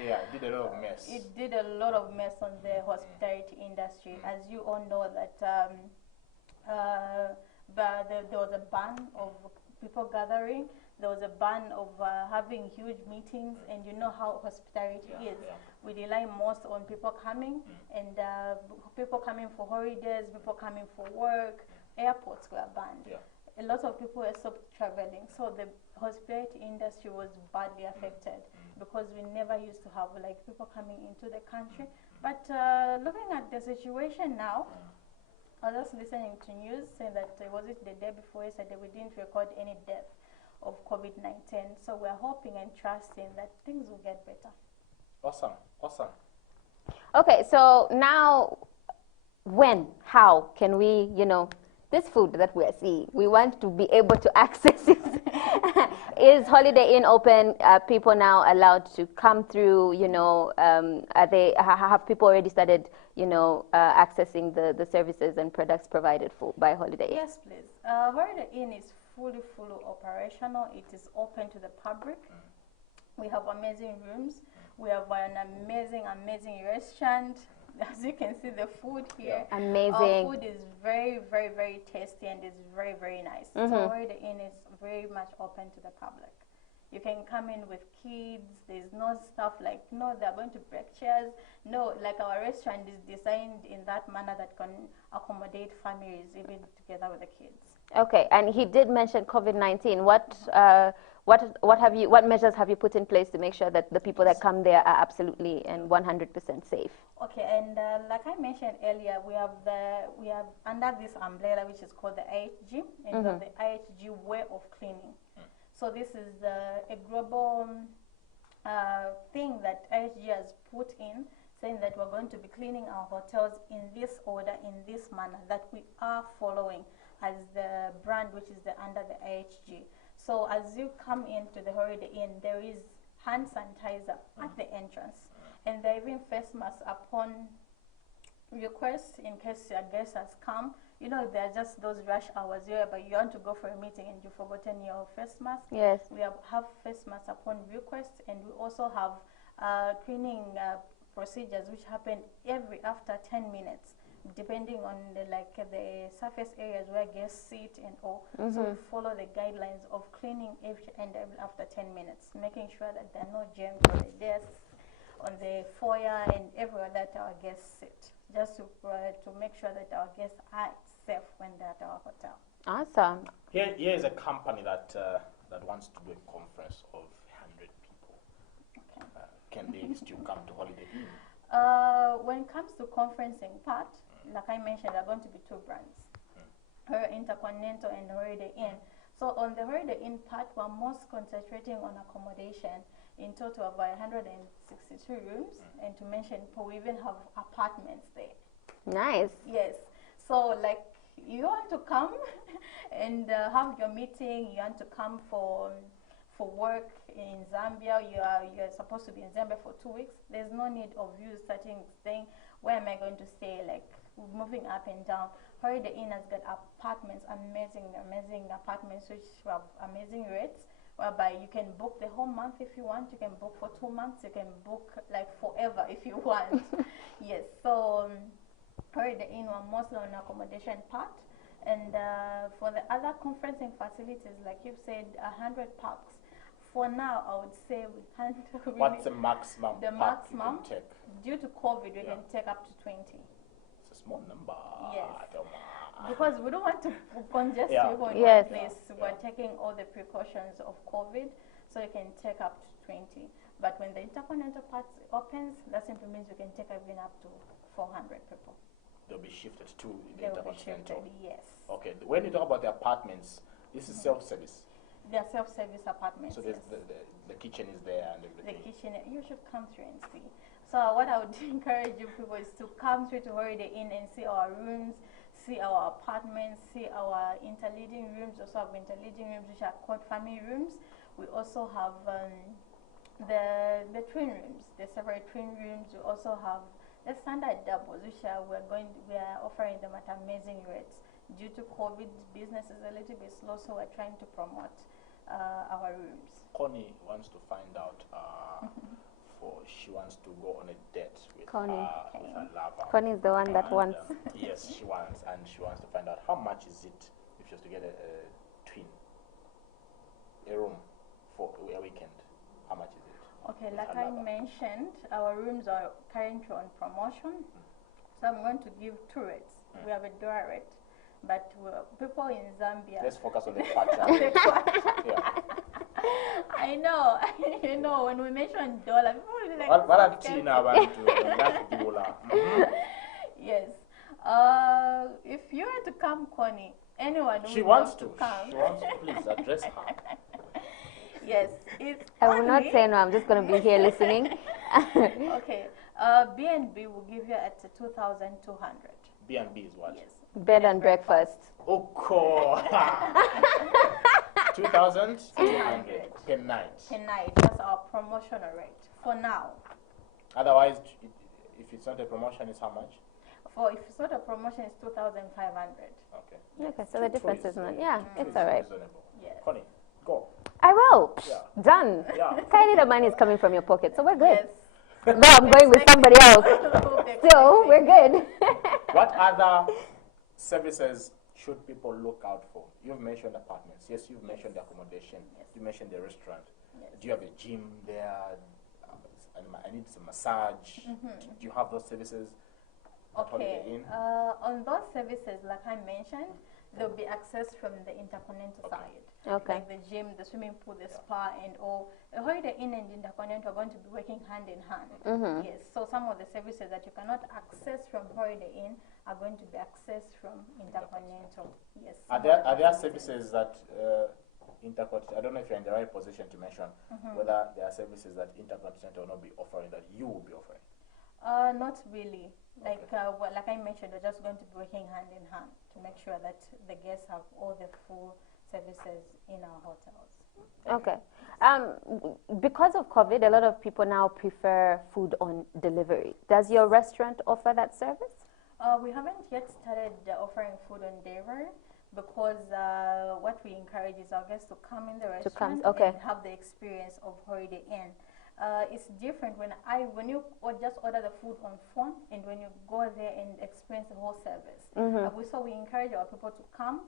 Yeah, it did a lot of mess. It did a lot of mess on the hospitality industry. As you all know that but there was a ban of people gathering. There was a ban of having huge meetings, and you know how hospitality is. We rely most on people coming, and people coming for holidays, people coming for work. Airports were banned. A lot of people were stopped traveling, so the hospitality industry was badly affected because we never used to have like people coming into the country. But looking at the situation now, I was just listening to news saying that was it the day before yesterday, we didn't record any death of COVID-19. So we're hoping and trusting that things will get better. Awesome, awesome. Okay, so now, when, how can we, you know, this food that we are seeing, we want to be able to access it. Is Holiday Inn open? Are people now allowed to come through? You know, have people already started, you know, accessing the services and products provided by Holiday Inn? Yes, please. Holiday Inn is fully operational. It is open to the public. We have amazing rooms. We have an amazing restaurant. As you can see, the food here, amazing. Our food is very, very, very tasty and is very, very nice. So Holiday Inn is very much open to the public. You can come in with kids. There's no stuff like, no, they're going to break chairs. No, like our restaurant is designed in that manner that can accommodate families even together with the kids. Okay, and he did mention COVID-19. What measures have you put in place to make sure that the people that come there are absolutely and 100% safe? Okay, and like I mentioned earlier, we have under this umbrella which is called the IHG, and the IHG way of cleaning. So this is a global thing that IHG has put in, saying that we're going to be cleaning our hotels in this order, in this manner, that we are following as the brand which is under the IHG. So as you come into the Holiday Inn, there is hand sanitizer at the entrance, and there are even face masks upon request in case your guest has come. You know, there are just those rush hours here, but you want to go for a meeting and you've forgotten your face mask. Yes. We have face masks upon request, and we also have cleaning procedures which happen after 10 minutes. Depending on the surface areas where guests sit and all. So we follow the guidelines of cleaning every after 10 minutes, making sure that there are no germs on the desks, on the foyer, and everywhere that our guests sit, just to make sure that our guests are safe when they're at our hotel. Awesome. Here is a company that wants to do a conference of 100 people. Okay. Can they still come to Holiday Inn? When it comes to conferencing part, like I mentioned, there are going to be two brands, Intercontinental and Holiday Inn. So on the Holiday Inn part, we're most concentrating on accommodation. In total, about 162 rooms, and to mention, we even have apartments there. Nice. Yes. So like you want to come and have your meeting, you want to come for work in Zambia, you're supposed to be in Zambia for 2 weeks. There's no need of you saying, where am I going to stay? Like moving up and down. Holiday Inn has got apartments, amazing apartments which have amazing rates, whereby you can book the whole month if you want. You can book for 2 months. You can book like forever if you want. Yes. So Holiday Inn were mostly on accommodation part, and for the other conferencing facilities, like you've said, 100 parks. For now, I would say we can't really. What's the maximum? The park you maximum, can take? due to COVID, we can take up to 20. It's a small number. Yes. Because we don't want to congest Yeah. people in Yes. one place. We're taking all the precautions of COVID, so you can take up to 20. But when the intercontinental part opens, that simply means we can take even up to 400 people. They'll be shifted to the They will be intercontinental. shifted, yes. Okay. When you talk about the apartments, this is self-service. They're self-service apartments. So there's yes. the kitchen is there and The everything. kitchen, you should come through and see. So what I would encourage you people is to come through to Holiday Inn and see our rooms, see our apartments, see our interleading rooms. Also have interleading rooms which are called family rooms. We also have the twin rooms, the separate twin rooms. We also have the standard doubles, which we are offering them at amazing rates. Due to COVID, business is a little bit slow, so we're trying to promote our rooms. Connie wants to find out she wants to go on a date with Connie. her lover. Connie is the one that And, wants. Yes, she wants, and she wants to find out how much is it if she was to get a room for a weekend. How much is it? Okay, with like her I lover? mentioned, our rooms are currently on promotion. So I'm going to give 2 rates. We have a dollar rate, but people in Zambia. Let's focus on the Kwacha. Yeah. I know, you know, when we mention dollar, people will be like, What have "Okay." Tina want to that dollar? Yes. If you were to come, Connie, anyone She would wants love to. come. She wants to. Please address her. Yes, it's I will not only- say no. I'm just going to be here listening. Okay, B&B will give you at 2,200. B&B is what? Yes. Bed and breakfast. Oh, God. 2,200 per night. Per night, that's our promotional rate for now. Otherwise, if it's not a promotion, it's how much? If it's not a promotion, it's 2,500. Okay. Okay, so the difference is not. Yeah, it's all right. Reasonable. Yes. Connie, go. I will. Yeah. Done. Yeah. Clearly, the money is coming from your pocket, so we're good. Yes. No, I'm going with somebody else. So we're good. What other services should people look out for? You've mentioned apartments. Yes, you've mentioned the accommodation. Yes. You mentioned the restaurant. Yes. Do you have a gym there? I need some massage. Do you have those services? at Okay. Holiday Inn? On those services, like I mentioned, there'll be access from the Intercontinental side. Okay. Like the gym, the swimming pool, the spa, and all. The Holiday Inn and Intercontinental are going to be working hand in hand. Yes. So some of the services that you cannot access from Holiday Inn are going to be accessed from Intercontinental. Yes. Are there services that Intercontinental, I don't know if you're in the right position to mention whether there are services that Intercontinental will not be offering that you will be offering? Not really. Like like I mentioned, we're just going to be working hand in hand to make sure that the guests have all the full services in our hotels. Okay. Because of COVID, a lot of people now prefer food on delivery. Does your restaurant offer that service? We haven't yet started offering food on delivery because what we encourage is our guests to come in the restaurant and have the experience of Holiday Inn. It's different when you just order the food on phone and when you go there and experience the whole service. So we encourage our people to come.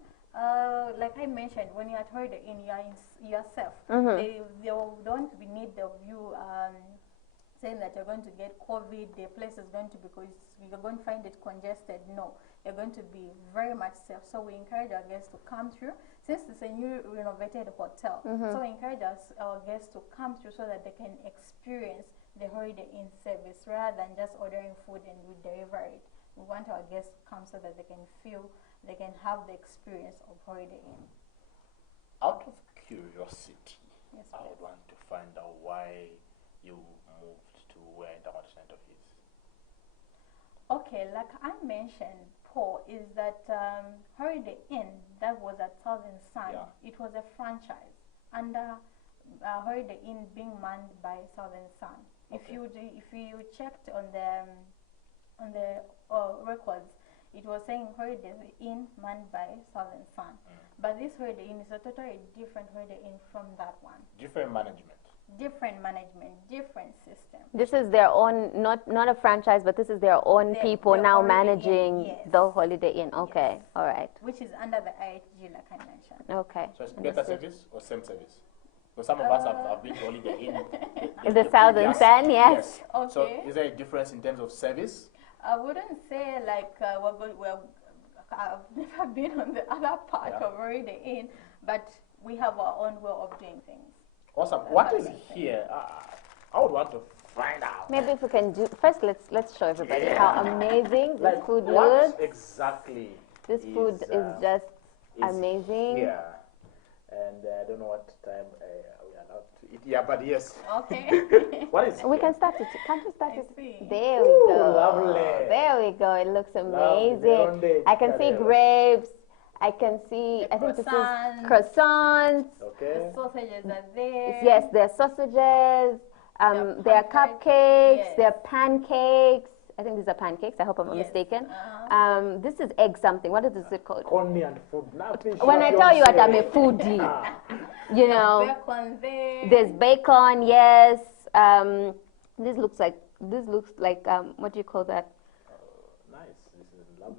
Like I mentioned, when you're at Holiday Inn, you're safe. They don't need of you saying that you're going to get COVID, the place is going to be, because you're going to find it congested. No, you're going to be very much safe. So we encourage our guests to come through. Since it's a new renovated hotel, so we encourage our guests to come through so that they can experience the Holiday Inn service rather than just ordering food and we deliver it. We want our guests to come so that they can have the experience of Holiday Inn. Out of curiosity, Yes, I would want to find out why you moved to where Intercontinental is. Okay, like I mentioned, Paul, is that Holiday Inn that was at Southern Sun, it was a franchise under Holiday Inn being manned by Southern Sun. Okay. If you checked on the records, it was saying Holiday Inn manned by Southern Sun. But this Holiday Inn is a totally different Holiday Inn from that one. Different management. Different management, different system. This is their own, not a franchise, but this is their own people now managing the Holiday Inn. Okay, all right. Which is under the IHG, like I mentioned. Okay. So it's better service or same service? Because some of us have been to Holiday Inn. In the Southern Sun, yes. Okay. So is there a difference in terms of service? I wouldn't say like I've never been on the other part of Holiday Inn, but we have our own way of doing things. Awesome. What is here? I would want to find out. Maybe if we can do first, let's show everybody how amazing this food what looks. Exactly. This food is just amazing. Yeah, and I don't know what time we are allowed to eat. Yeah, but yes. Okay. What is? We can start it. Can't we start it? See. There we go. Lovely. There we go. It looks Lovely. amazing. I can see grapes. I can see, I think this is croissants. Okay. The sausages are there. Yes, there are sausages. There are cupcakes. There are pancakes. I think these are pancakes. I hope I'm not mistaken. This is egg something. What is it called? Coney and food. When I tell you that I'm a foodie, you know. Bacon there. There's bacon. Yes. This looks like what do you call that?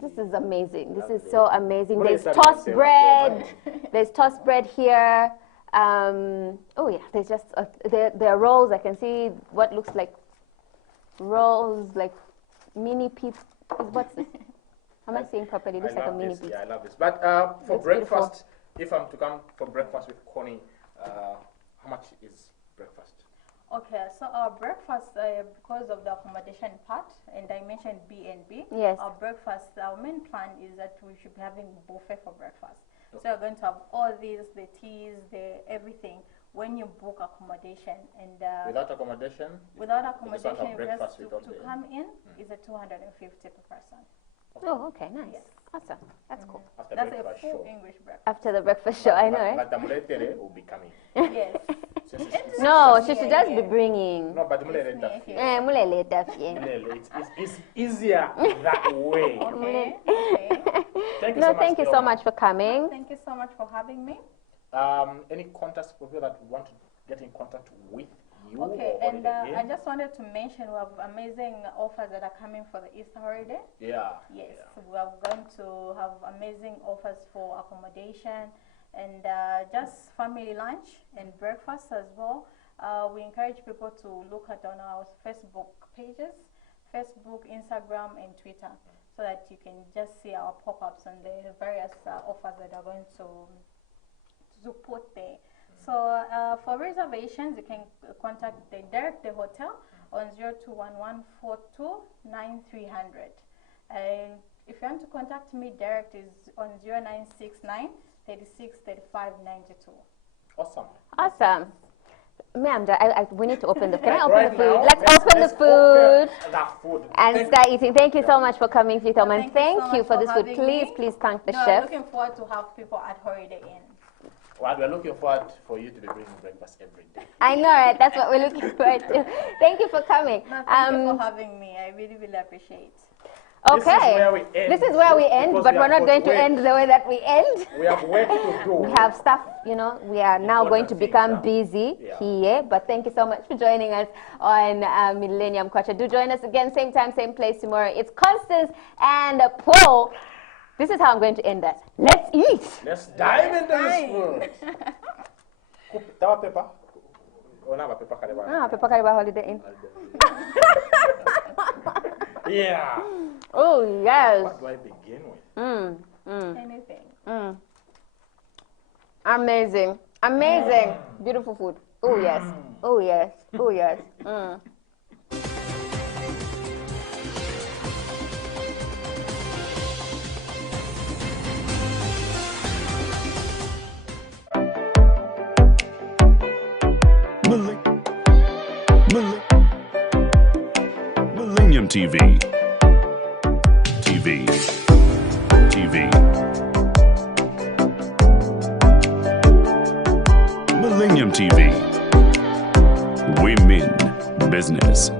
This is amazing. This is so amazing. There's tossed bread. There's tossed bread here. Oh yeah, there's just there are rolls. I can see what looks like rolls, like mini pizza. What's this? Am I seeing properly? It looks like a mini pizza. Yeah, I love this. But for breakfast, if I'm to come for breakfast with Connie, how much is breakfast? Okay, so our breakfast, because of the accommodation part, and I mentioned B&B, yes. Our breakfast, our main plan is that we should be having buffet for breakfast. Okay. So we're going to have all these, the teas, the everything, when you book accommodation. And without accommodation? Without accommodation, just to come in is a 250 per person. Okay. Oh, okay, nice. Yes. Awesome. That's cool. After That's breakfast a full show. English breakfast. After the breakfast show, I know, right? But the Muletere will be coming. Yes. No, she should just be bringing. No, but Mulele it's easier that way. Okay. Thank you no, so much. Thank you so much for coming. Thank you so much for having me. Any contacts for people that want to get in contact with you? Okay, and I just wanted to mention we have amazing offers that are coming for the Easter holiday. Yeah. Yes, we are going to have amazing offers for accommodation and just family lunch and breakfast as well. We encourage people to look at on our Facebook pages, Facebook, Instagram, and Twitter, so that you can just see our pop-ups and the various offers that are going to put there. So for reservations, you can contact the hotel on 0211429300. If you want to contact me direct, is on 0969 36 35 92. Awesome. Awesome. Ma'am, we need to open the food. Can I open the food? Let's open the food and start eating. Thank you so much for coming, Fitoman, and thank you for this food. Please thank the chef. Looking forward to have people at Holiday Inn. Well, we're looking forward for you to be bringing breakfast every day. I know, right? That's what we're looking forward to. Thank you for coming. No, thank you for having me. I really, really appreciate it. Okay. This is where we end, but we're not going to end the way that we end. We have work to do. We have stuff, you know, we are now going to become busy here. But thank you so much for joining us on Millennium Kwacha. Do join us again, same time, same place tomorrow. It's Constance and Paul. This is how I'm going to end that. Let's eat. Let's dive into this food. Tawa pepper. Pepper Kariba Holiday Inn. Yeah. Oh, yes. What do I begin with? Anything. Amazing. Amazing. Beautiful food. Oh, yes. Oh, yes. Oh, yes. Millennium TV. TV. Millennium TV. We mean business.